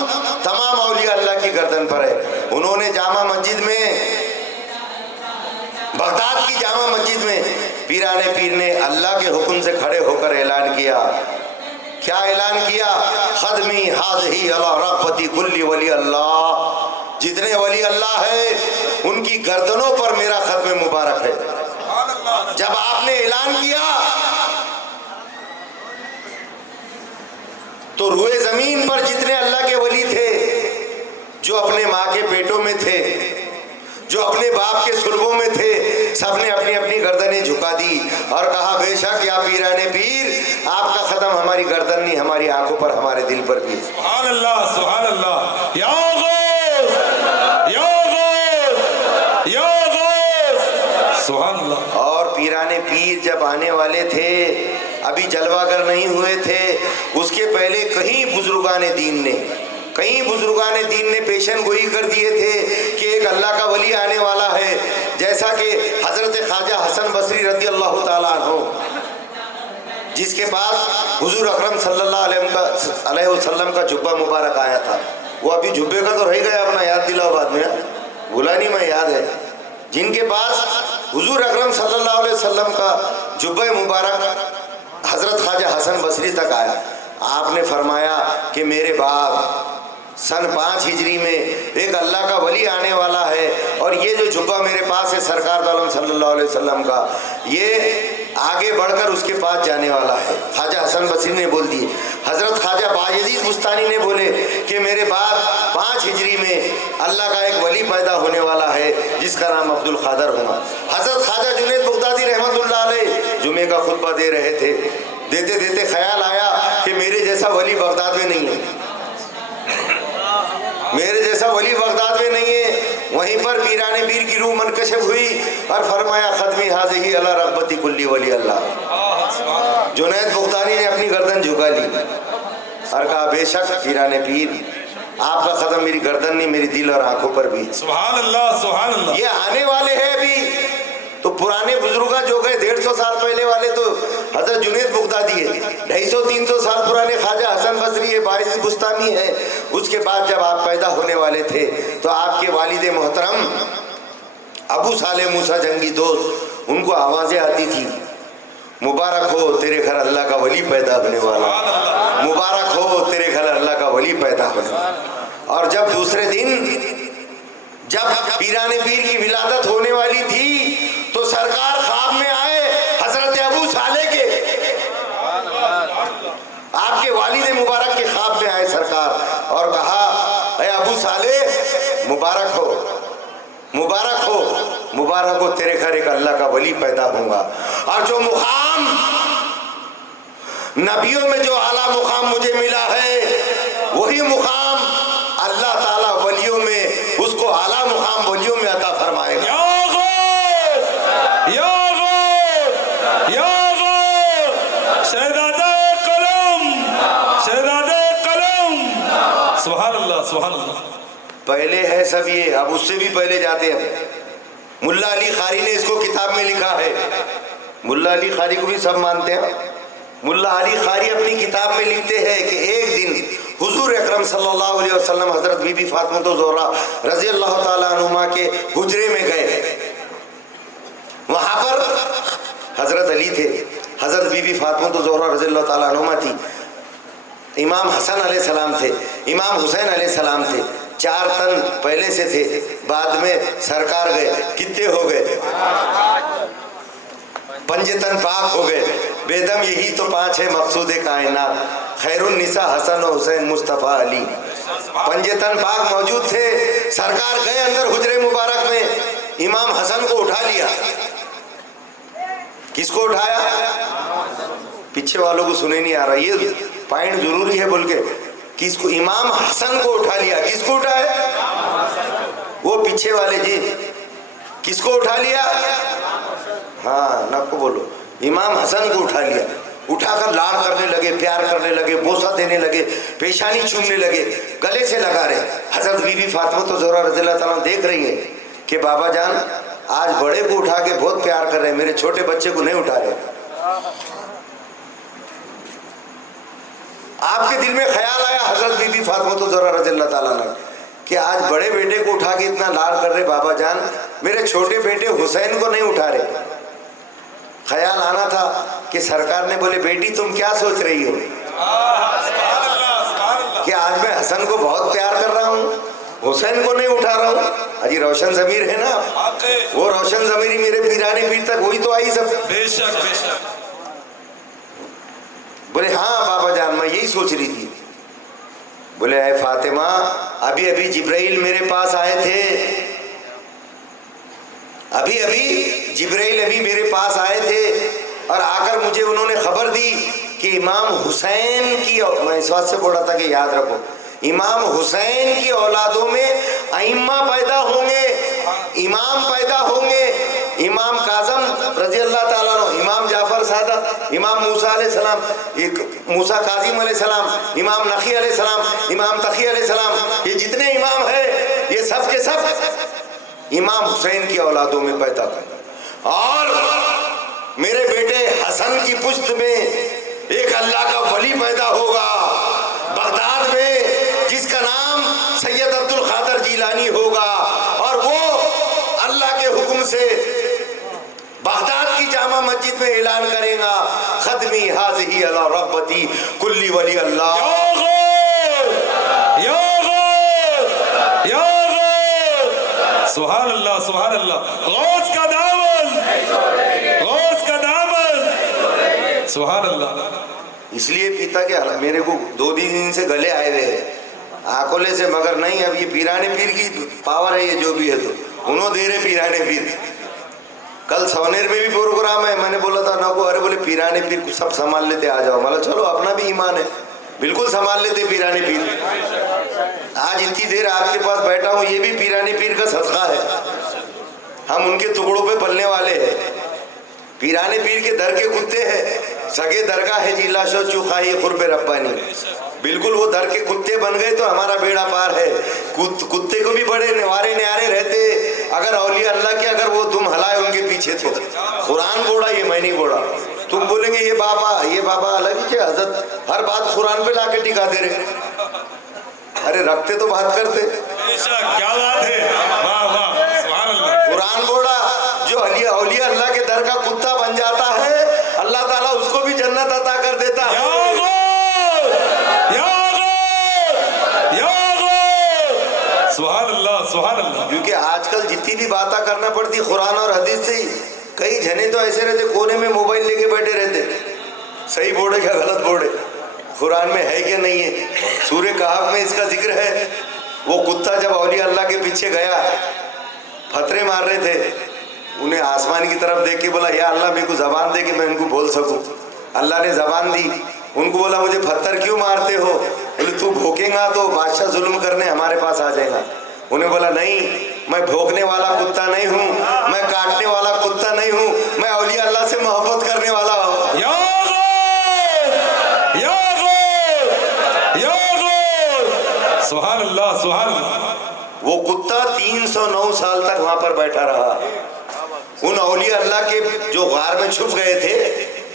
तमाम औलिया अल्लाह की गर्दन पर है। उन्होंने जामा मस्जिद में, बगदाद की जामा मस्जिद में पीराने पीर ने अल्लाह के हुक्म से खड़े होकर ऐलान किया। क्या ऐलान किया? खदमी हाज़ही अला रग़बती कुल्ली वली अल्लाह। जितने वली अल्लाह है उनकी गर्दनों पर मेरा खत्म मुबारक है। जब आपने ऐलान किया तो रुए जमीन पर जितने अल्लाह के वली थे, जो अपने माँ के पेटों में थे, जो अपने बाप के सुल्बों में थे, सबने अपनी अपनी गर्दनें झुका दी और कहा, बेशक या पीराने पीर, आपका कदम हमारी गर्दन नहीं, हमारी आंखों पर, हमारे दिल पर भी। सुभान अल्लाह, सुभान अल्लाह। या गौस, या गौस, या गौस। सुभान अल्लाह। और पीराने पीर जब आने वाले थे, अभी जलवागर नहीं हुए थे, उसके पहले कहीं बुजुर्गाने दीन ने पेशन गोई कर दिए थे कि एक अल्लाह का वली आने वाला है। जैसा कि हजरत ख्वाजा हसन बसरी रज़ी अल्लाह ताला अन्हु, जिसके पास हुजूर अकरम सल्लल्लाहु अलैहि वसल्लम का जुब्बा मुबारक आया था, वो अभी जुब्बे का तो रह गया, अपना याद दिलाओ बाद में, भूला नहीं मैं, याद है। जिनके पास हुजूर अकरम सल्लल्लाहु अलैहि वसल्लम का जुब्बा मुबारक हजरत ख्वाजा हसन बसरी तक आया, आपने फरमाया कि मेरे बाप, सन 5 हिजरी में एक अल्लाह का वली आने वाला है, और ये जो जुब्बा मेरे पास है सरकार दो आलम सल्लल्लाहु अलैहि वसल्लम का, ये आगे बढ़कर उसके पास जाने वाला है। ख्वाजा हसन बसरी ने बोल दिए। हजरत ख्वाजा बायजीद बुस्तानी ने बोले कि मेरे बाद 5 हिजरी में अल्लाह का एक वली पैदा होने वाला है जिसका नाम अब्दुल कादर होगा। हजरत ख्वाजा जुनैद बगदादी रहमतुल्लाह अलैह जुमे का खुतबा दे रहे थे, देते देते ख्याल आया कि मेरे जैसा वली बगदाद में नहीं है, मेरे जैसा वली बगदाद में नहीं है। वहीं पर पीराने पीर की रूह मनकशफ हुई और फरमाया, खदमी हाज़िही अला रग़बती कुल्ली वली अल्लाह। जुनैद बगदादी ने अपनी गर्दन झुका ली और कहा, बेशक पीराने पीर, आपका कदम मेरी गर्दन नहीं, मेरी दिल और आंखों पर भी। सुभान अल्लाह, सुभान अल्लाह। ये आने वाले हैं अभी तो पुराने बुजुर्ग जो गए 150 साल पहले वाले तो हजरत जुनैद बगदादी है, 250-300 साल पुराने ख्वाजा हसन बसरी है, बायजीद बुस्तानी है। उसके बाद जब आप पैदा होने वाले थे तो आपके वालिद मोहतरम अबू साले मूसा जंगी दोस्त, उनको आवाज़ें आती थी, मुबारक हो तेरे घर अल्लाह का वली पैदा होने वाला, मुबारक हो तेरे घर अल्लाह का वली पैदा होने वाला। और जब दूसरे दिन जब पीराने पीर की विलादत होने वाली थी तो सरकार ख्वाब में आए हजरत अबू साले के, आपके वालिद मुबारक के ख्वाब में आए सरकार और कहा, अरे अबू साले मुबारक हो, मुबारक हो, मुबारक हो, तेरे घर एक अल्लाह का वली पैदा होगा। और जो मुकाम नबियों में जो आला मुकाम मुझे मिला है वही मुकाम अल्लाह ताला वलियों में उसको आला मुकाम वलियों में अता फरमाएगा। सुभान अल्लाह, सुभान अल्लाह। पहले है सब ये, अब उससे भी पहले जाते हैं। मुल्ला अली खारी ने इसको किताब में लिखा है, मुल्ला अली खारी को भी सब मानते हैं। मुल्ला अली खारी अपनी किताब में लिखते हैं कि एक दिन हुजूर अकरम सल्लल्लाहु अलैहि वसल्लम हजरत बीबी फातिमा ज़ोहरा रज़ी अल्लाह ताला अन्हुमा के हुजरे में गए। वहां पर हजरत अली थे, हजरत बीबी फातिमा ज़ोहरा रज़ी अल्लाह ताला अन्हुमा थी, इमाम हसन अलैहिस्सलाम थे, इमाम हुसैन अलैहिस्सलाम थे। 4 तन पहले से थे, बाद में सरकार गए, कितने हो गए? 5 तन पाक हो गए। बेदम यही तो 5 है मकसूद कायनात, खैरुन निसा हसन और हुसैन मुस्तफ़ा अली। 5 तन पाक मौजूद थे। सरकार गए अंदर हुजरे मुबारक में, इमाम हसन को उठा लिया। किसको उठाया? पीछे वालों को सुने नहीं आ रहा, ये पॉइंट जरूरी है बोल के, किसको? इमाम हसन को उठा लिया। किसको उठाया? वो पीछे वाले जी, किसको उठा लिया? हाँ नको बोलो, इमाम हसन को उठा लिया। उठाकर लाड़ करने लगे, प्यार करने लगे, बोसा देने लगे, पेशानी चूमने लगे, गले से लगा रहे। हजरत बीबी फातिमा ज़ोहरा रज़ियल्लाहु ताला देख रही है कि बाबा जान आज बड़े को उठा के बहुत प्यार कर रहे हैं, मेरे छोटे बच्चे को नहीं उठा रहे। आपके दिल में ख्याल आया हजरत बीबी फातिमा ज़ोहरा रज़ियल्लाहु ताला ने कि आज बड़े बेटे को उठा के इतना लाड़ कर रहे बाबा जान, मेरे छोटे बेटे हुसैन को नहीं उठा रहे। ख्याल आना था कि सरकार ने बोले, बेटी तुम क्या सोच रही हो कि आज मैं हसन को बहुत प्यार कर रहा हूँ, हुसैन को नहीं उठा रहा हूँ। अजी रोशन जमीर है ना, वो रोशन जमीरी मेरे पीराने पीर तक वही तो आई सब। बेशक बेशक। बोले हाँ बाबा जान मैं यही सोच रही थी। बोले अरे फातिमा, अभी अभी जिब्राइल मेरे पास आए थे, अभी अभी जिब्राइल अभी मेरे पास आए थे और आकर मुझे उन्होंने खबर दी कि इमाम हुसैन की, मैं इस बात से बोल रहा था कि याद रखो, इमाम हुसैन की औलादों में अइम्मा पैदा होंगे, इमाम पैदा होंगे, इमाम काज़म रजी अल्लाह ताला अन्हु, इमाम जाफर सादक, इमाम मूसा अलैहिस्सलाम, मूसा काज़िम अलैहिस्सलाम, इमाम नखी अलैहिस्सलाम, इमाम तकी अलैहिस्सलाम, ये जितने इमाम है ये सब के सब इमाम हुसैन की औलादों में पैदा कर। और मेरे बेटे हसन की पुश्त में एक अल्लाह का वली पैदा होगा बगदाद में, जिसका नाम सैयद अब्दुल खादर जीलानी होगा, और वो अल्लाह के हुक्म से बगदाद की जामा मस्जिद में ऐलान करेगा, खदमी हाज़िही अला रग़बती कुल्ली वली अल्लाह। सुभान अल्लाह, सुभान अल्लाह। गौस का दामन, गौस का दामन, सुभान अल्लाह। इसलिए पीता क्या, मेरे को 2 दिन से गले आए हुए हैं आकोले से, मगर नहीं, अब ये पीराने पीर की पावर है, ये जो भी है तो उन्होंने दे रहे पीराने पीर। कल सौनेर में भी प्रोग्राम है, मैंने बोला था ना को, अरे बोले पीराने पीर सब संभाल लेते, आ जाओ। मतलब चलो अपना भी ईमान है, बिल्कुल संभाल लेते पीराने पीर। आज इतनी देर आपके पास बैठा हूँ, ये भी पीराने पीर का सदका है, हम उनके टुकड़ों पे पलने वाले हैं। पीराने पीर के दर के कुत्ते हैं, सगे दरगाह है जिला शो चुखाई खुरबे रब्बानी, बिल्कुल वो दर के कुत्ते बन गए तो हमारा बेड़ा पार है। कुत्ते को भी बड़े निवारे न्यारे रहते अगर औलिया अल्लाह के, अगर वो दुम हलाए उनके पीछे तो। कुरान बोला, ये मैं नहीं बोला। तुम बोलेंगे ये बाबा अलग ही क्या, हजरत हर बात कुरान पे लाके टिका दे रहे। अरे रखते तो बात करते, क्या बात है, वाह वाह, सुभान अल्लाह। कुरान बोला जो औलिया अल्लाह के दर का कुत्ता बन जाता है, अल्लाह ताला उसको भी जन्नत अता कर देता है। सुभान अल्लाह, सुभान अल्लाह। क्योंकि आजकल जितनी भी बातें करना पड़ती कुरान और हदीस से ही, कई जने तो ऐसे रहते कोने में मोबाइल लेके बैठे रहते, सही बोर्ड है क्या गलत बोर्ड है, कुरान में है क्या नहीं है। सूर्य कहफ में इसका जिक्र है, वो कुत्ता जब औलिया अल्लाह के पीछे गया, फतरे मार रहे थे, उन्हें आसमान की तरफ देख के बोला या अल्लाह मेरे को जबान दे कि मैं इनको बोल सकूं। अल्लाह ने जबान दी, उनको बोला मुझे पत्थर क्यों मारते हो, बोले तू भोंकेगा तो बादशाह जुल्म करने हमारे पास आ जाएगा। उन्हें बोला नहीं, मैं भोंकने वाला कुत्ता नहीं हूँ, मैं काटने वाला कुत्ता नहीं हूँ, मैं औलिया अल्लाह से मोहब्बत करने वाला हूँ। सुभान अल्लाह, सुभान अल्लाह। वो कुत्ता 309 साल तक वहां पर बैठा रहा। उन औलिया अल्लाह के जो गार में छुप गए थे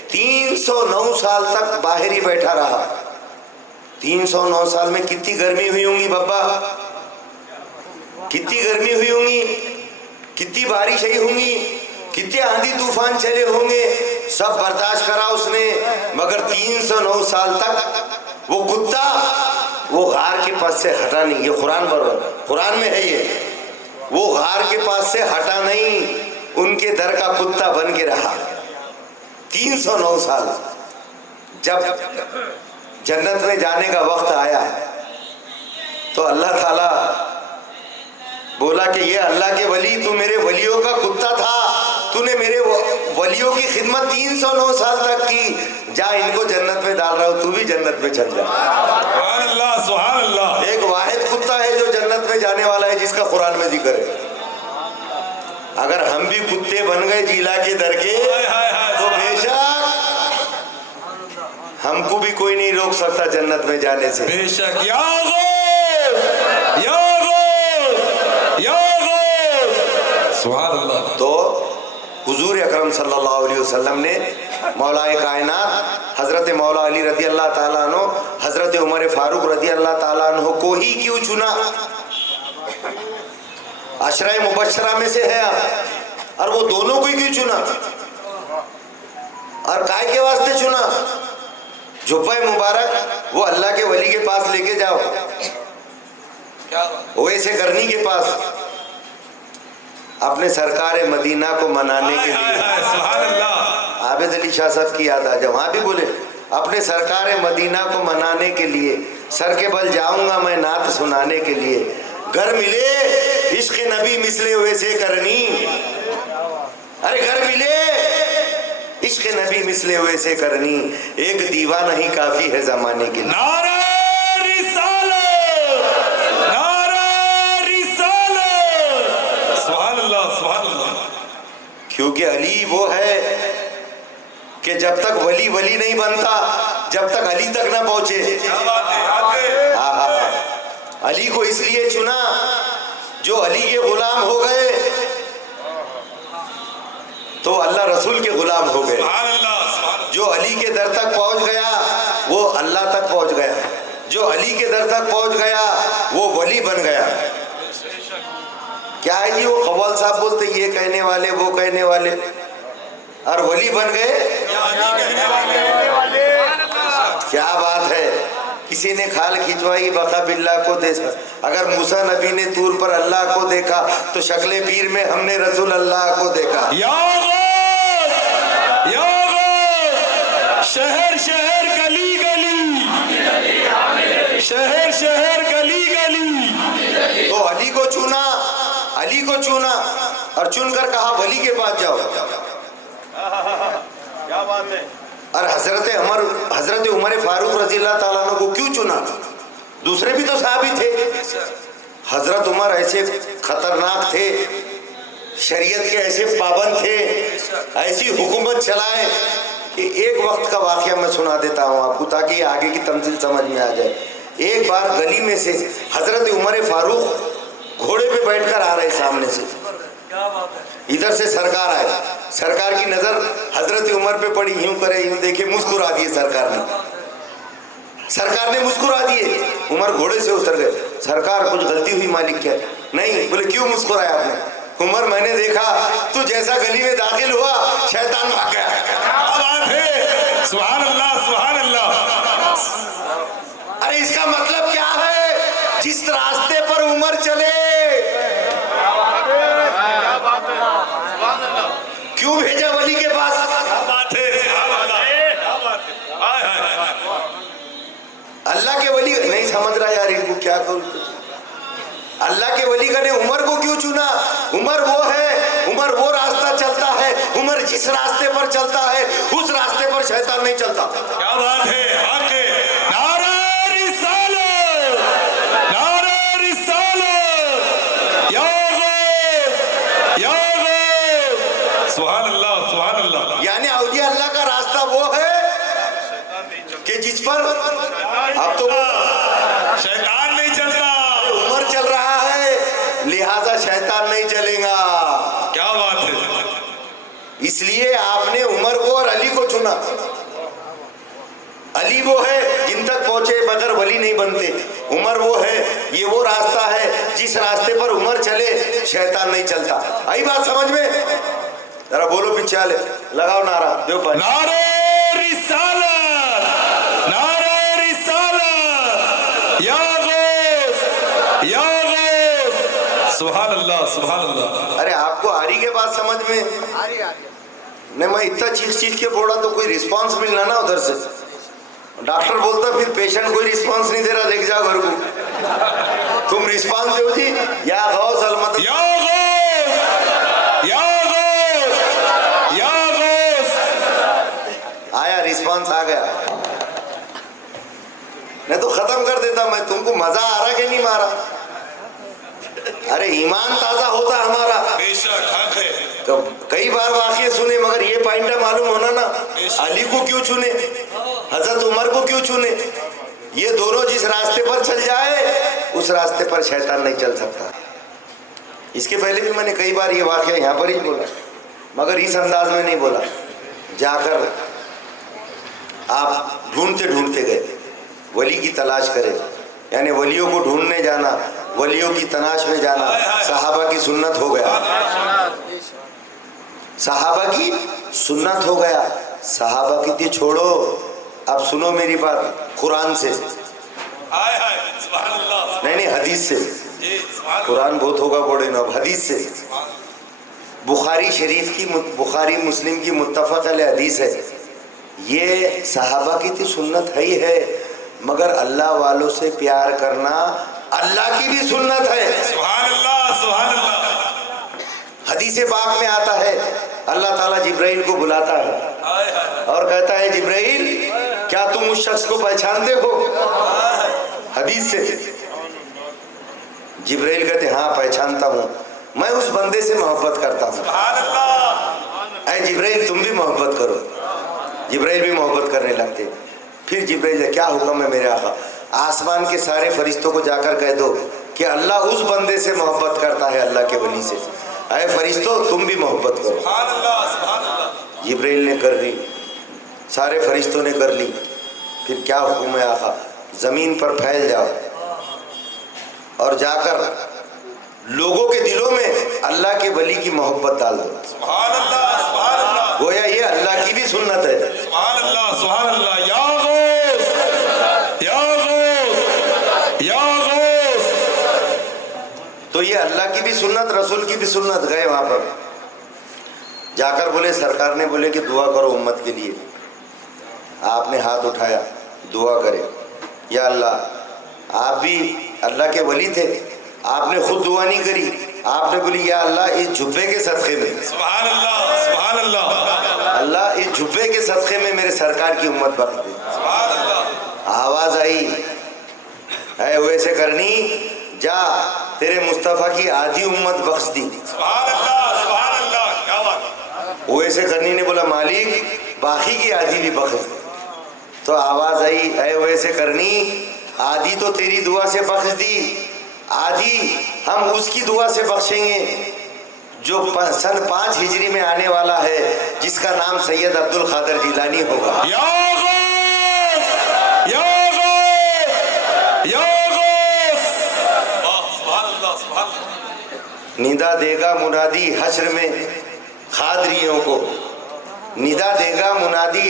309 साल तक बाहर ही बैठा रहा। 309 साल में कितनी गर्मी हुई होंगी बब्बा, कितनी गर्मी हुई होंगी, कितनी बारिश हुई होंगी, कितने आंधी तूफान चले होंगे, सब बर्दाश्त करा उसने। मगर 309 साल तक वो कुत्ता वो गार के पास से हटा नहीं। ये कुरान में है, ये वो गार के पास से हटा नहीं, उनके दर का कुत्ता बन के रहा 309 साल। जब जन्नत में जाने का वक्त आया तो अल्लाह ताला बोला कि ये अल्लाह के वली, तू मेरे वलियों का कुत्ता था, तूने मेरे वलियों की खिदमत 309 साल तक की, जा इनको जन्नत में डाल रहा हूं, तू भी जन्नत में चल जा। सुभान अल्लाह, सुभान अल्लाह। एक वाहिद कुत्ता है जो जन्नत में जाने वाला है, जिसका कुरान में जिक्र है। अगर हम भी कुत्ते बन गए जिला के दर के तो बेशक हमको भी कोई नहीं रोक सकता जन्नत में जाने से। बेशक। सुभान अल्लाह। तो हुजूर अकरम सल्लल्लाहु अलैहि वसल्लम ने मौलाए कायनात हजरत मौला अली रदी अल्लाह ताला अन्हु, हजरत उमर फारूक रदी अल्लाह ताला अन्हु को ही क्यों चुना? अशरा मुबशरा में से है आप, और वो दोनों को ही क्यों चुना और काय के वास्ते चुना? जुब्बा मुबारक वो अल्लाह के वली के पास लेके जाओ, ओवैसे करनी के पास, अपने सरकार मदीना को मनाने के लिए। आबिद अली शाह साहब की याद आ जाए, वहां भी बोले अपने सरकार मदीना को मनाने के लिए सर के बल जाऊंगा मैं नात सुनाने के लिए, घर मिले इश्क नबी मिसले वैसे करनी, अरे घर मिले इश्क नबी मिसले वैसे करनी, एक दीवाना ही काफी है जमाने के लिए। नारा रिसालत, नारा रिसालत। सुभान अल्लाह, सुभान अल्लाह। क्योंकि अली वो है कि जब तक वली वली नहीं बनता, जब तक अली तक ना पहुंचे। अली को इसलिए चुना जो अली के गुलाम हो गए तो अल्लाह रसूल के गुलाम हो गए, जो अली के दर तक पहुंच गया वो अल्लाह तक पहुंच गया, जो अली के दर तक पहुंच गया वो वली बन गया। क्या है जी, वो कव्वाल साहब बोलते ये कहने वाले वो कहने वाले, और वली बन गए। क्या बात है, किसी ने खाल खिंचवाई बका बिल्ला को देखा, अगर मूसा नबी ने तूर पर अल्लाह को देखा तो शक्ले पीर में हमने रसूल अल्लाह को देखा। शहर शहर गली गली, शहर शहर गली गली। तो अली को चुना, अली को चुना और चुनकर कहा वली के पास जाओ। क्या बात है। और हजरत उमर फारूक रजी अल्लाह ताला अन्हु को क्यों चुना? दूसरे भी तो साहबी थे। हजरत उमर ऐसे खतरनाक थे, शरीयत के ऐसे पाबंद थे, ऐसी हुकूमत चलाए कि एक वक्त का वाकया मैं सुना देता हूँ आपको ताकि आगे की तमसील समझ में आ जाए। एक बार गली में से हजरत उमर फारूक घोड़े पे बैठकर आ रहे सामने से, इधर से सरकार आए, सरकार की नजर हजरत उमर पे पड़ी, यूं करे यूं देखे, मुस्कुरा दिए सरकार ने मुस्कुरा दिए। उमर घोड़े से उतर गए, सरकार कुछ गलती हुई मालिक क्या? नहीं। बोले क्यों मुस्कुराया आपने? उमर मैंने देखा तू जैसा गली में दाखिल हुआ शैतान भाग गया। बात है, सुभान अल्लाह, सुभान अल्लाह। अरे इसका मतलब क्या है? जिस रास्ते पर उमर चले क्यों भेजा वली के पास? क्या बात है, सुभान अल्लाह, क्या बात है, हाय हाय। अल्लाह के वली नहीं समझ रहा यार, इनको क्या करूं? अल्लाह के वली का ने उमर को क्यों चुना? उमर वो है, उमर वो रास्ता चलता है, उमर जिस रास्ते पर चलता है उस रास्ते पर शैतान नहीं चलता। क्या बात है, हक है। नारा रिसालत, नारा रिसालत, या गौस, या गौस। सुभान अल्लाह, सुभान अल्लाह। यानी औलिया अल्लाह का रास्ता वो है कि जिस पर अब तो शैतान नहीं चलता। उमर चल रहा है, लिहाजा शैतान नहीं चलेगा। क्या बात है। इसलिए आपने उमर को और अली को चुना। अली वो है जिन तक पहुंचे बगैर वली नहीं बनते, उमर वो है, ये वो रास्ता है जिस रास्ते पर उमर चले शैतान नहीं चलता। आई बात समझ में? जरा बोलो पीछे वाले, लगाओ नारा, दो पानी। नारे रिसालत, नारे रिसालत, या गौस, या गौस। सुभान अल्लाह, सुभान अल्लाह। अरे आपको आ रही के बात समझ में? नहीं, मैं इतना चीख के बोला तो कोई रिस्पांस मिलना ना उधर से। डॉक्टर बोलता फिर पेशेंट कोई रिस्पांस नहीं दे रहा, लेके जाओ घर को। तुम रिस्पांस दो जी, या गौस अलमत, या गौस, या गौस, या गौस। आया रिस्पांस आ गया। नहीं तो खत्म कर देता मैं। तुमको मजा आ रहा कि नहीं मारा? अरे ईमान ताजा होता हमारा। बेशक हक है। तो कई बार वाकई सुने, मगर ये पॉइंट मालूम होना ना, अली को क्यों चुने, हजरत उमर को क्यों चुने? ये दोनों जिस रास्ते पर चल जाए उस रास्ते पर शैतान नहीं चल सकता। इसके पहले भी मैंने कई बार ये वाकया यहाँ पर ही बोला, मगर इस अंदाज में नहीं बोला। जाकर आप ढूंढते ढूंढते गए, वली की तलाश करें, यानी वलियों को ढूंढने जाना, वलियों की तलाश में जाना सहाबा की सुन्नत हो गया। सहाबा की सुन्नत हो गया। सहाबा की थी छोड़ो, अब सुनो मेरी बात कुरान से। हाय हाय, सुभान अल्लाह। नहीं हदीस से। जी, सुभान कुरान बहुत होगा बड़े ना, हदीस से। बुखारी शरीफ की, बुखारी मुस्लिम की मुत्तफक अलैह हदीस है। ये सहाबा की थी सुन्नत है ही है, मगर अल्लाह वालों से प्यार करना अल्लाह की भी सुन्नत है। सुभान अल्लाह, सुभान अल्लाह। हदीस पाक में आता है, अल्लाह ताला जिब्राइल को बुलाता है हाय हाय। और कहता है, जिब्राइल क्या तुम उस शख्स को पहचानते हो? हदीस से जिब्राइल कहते हाँ पहचानता हूँ, मैं उस बंदे से मोहब्बत करता हूँ। सुभान अल्लाह। ऐ जिब्राइल तुम भी मोहब्बत करो। जिब्राइल भी मोहब्बत करने लगते। फिर जिब्राइल, क्या हुक्म है मेरे आका? आसमान के सारे फरिश्तों को जाकर कह दो कि अल्लाह उस बंदे से मोहब्बत करता है, अल्लाह के वली से। ऐ फरिश्तों तुम भी मोहब्बत करो। सुभान अल्लाह, सुभान अल्लाह। जिब्राइल ने कर ली, सारे फरिश्तों ने कर ली। फिर क्या हुक्म है आका? जमीन पर फैल जाओ और जाकर लोगों के दिलों में अल्लाह के वली की मोहब्बत डाल दो। सुभान अल्लाह, सुभान अल्लाह। गोया ये अल्लाह की भी सुन्नत है। सुभान अल्लाह, सुभान अल्लाह। या गौस, या गौस, या गौस। तो ये अल्लाह की भी सुन्नत, रसूल की भी सुन्नत। गए वहां पर जाकर बोले, सरकार ने बोले कि दुआ करो उम्मत के लिए। आपने हाथ उठाया, दुआ करे, या अल्लाह आप भी अल्लाह के वली थे, आपने खुद दुआ नहीं करी, आपने बोली या अल्लाह इस जुब्बे के सदक़े में, सुभान अल्लाह, सुभान अल्लाह, अल्लाह इस जुब्बे के सदक़े में मेरे सरकार की उम्मत बख्श दे। सुभान अल्लाह। आवाज आई है वैसे करनी, जा तेरे मुस्तफ़ा की आधी उम्मत बख्श दी। सुभान अल्लाह, सुभान अल्लाह। क्या बात। वैसे करनी ने बोला मालिक बाकी की आधी भी बख्श दे। तो आवाज आई है वैसे करनी, आधी तो तेरी दुआ से बख्श दी, आधी हम उसकी दुआ से बख्शेंगे जो सन 5 हिजरी में आने वाला है, जिसका नाम सैयद अब्दुल कादिर जिलानी होगा। या गौस, या गौस, या गौस। सुभान अल्लाह, सुभान अल्लाह। निदा देगा मुनादी हश्र में खादरियों को, निदा देगा मुनादी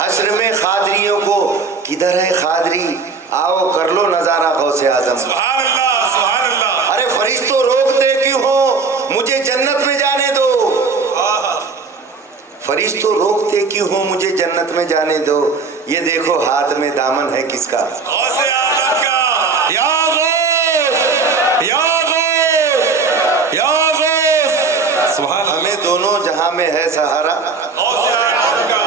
हश्र में खादरियों को, किधर है खादरी आओ कर लो नजारा गौसे आजम। सुभान अल्लाह, सुभान अल्लाह। अरे फरिश्तों रोकते क्यों हो, मुझे जन्नत में जाने दो। फरिश्तों रोकते क्यों हो मुझे जन्नत में जाने दो, ये देखो हाथ में दामन है किसका। गौसे आदम का, या गौस, या गौस, या गौस। सुभान अल्लाह। हमें दोनों जहां में है सहारा, गौसे आदम का,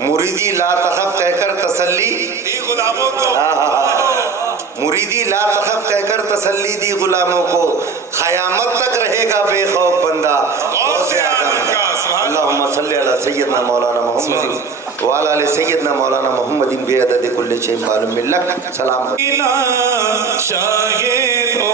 मुरीदी ला तखफ कहकर तसल्ली दी गुलामों को, मुरीदी ला तखफ कहकर तसल्ली दी गुलामों को, क़यामत तक रहेगा बेखौफ बंदा। गौसे आदम का। अल्लाहुम्मा सल्ली अला सय्यदना मौलाना मोहम्मद व अला आलि सय्यदना मौलाना मोहम्मदिन बिअदद कुल्ली शैइन मालूम मिल्लक। सलाम। शाहे तो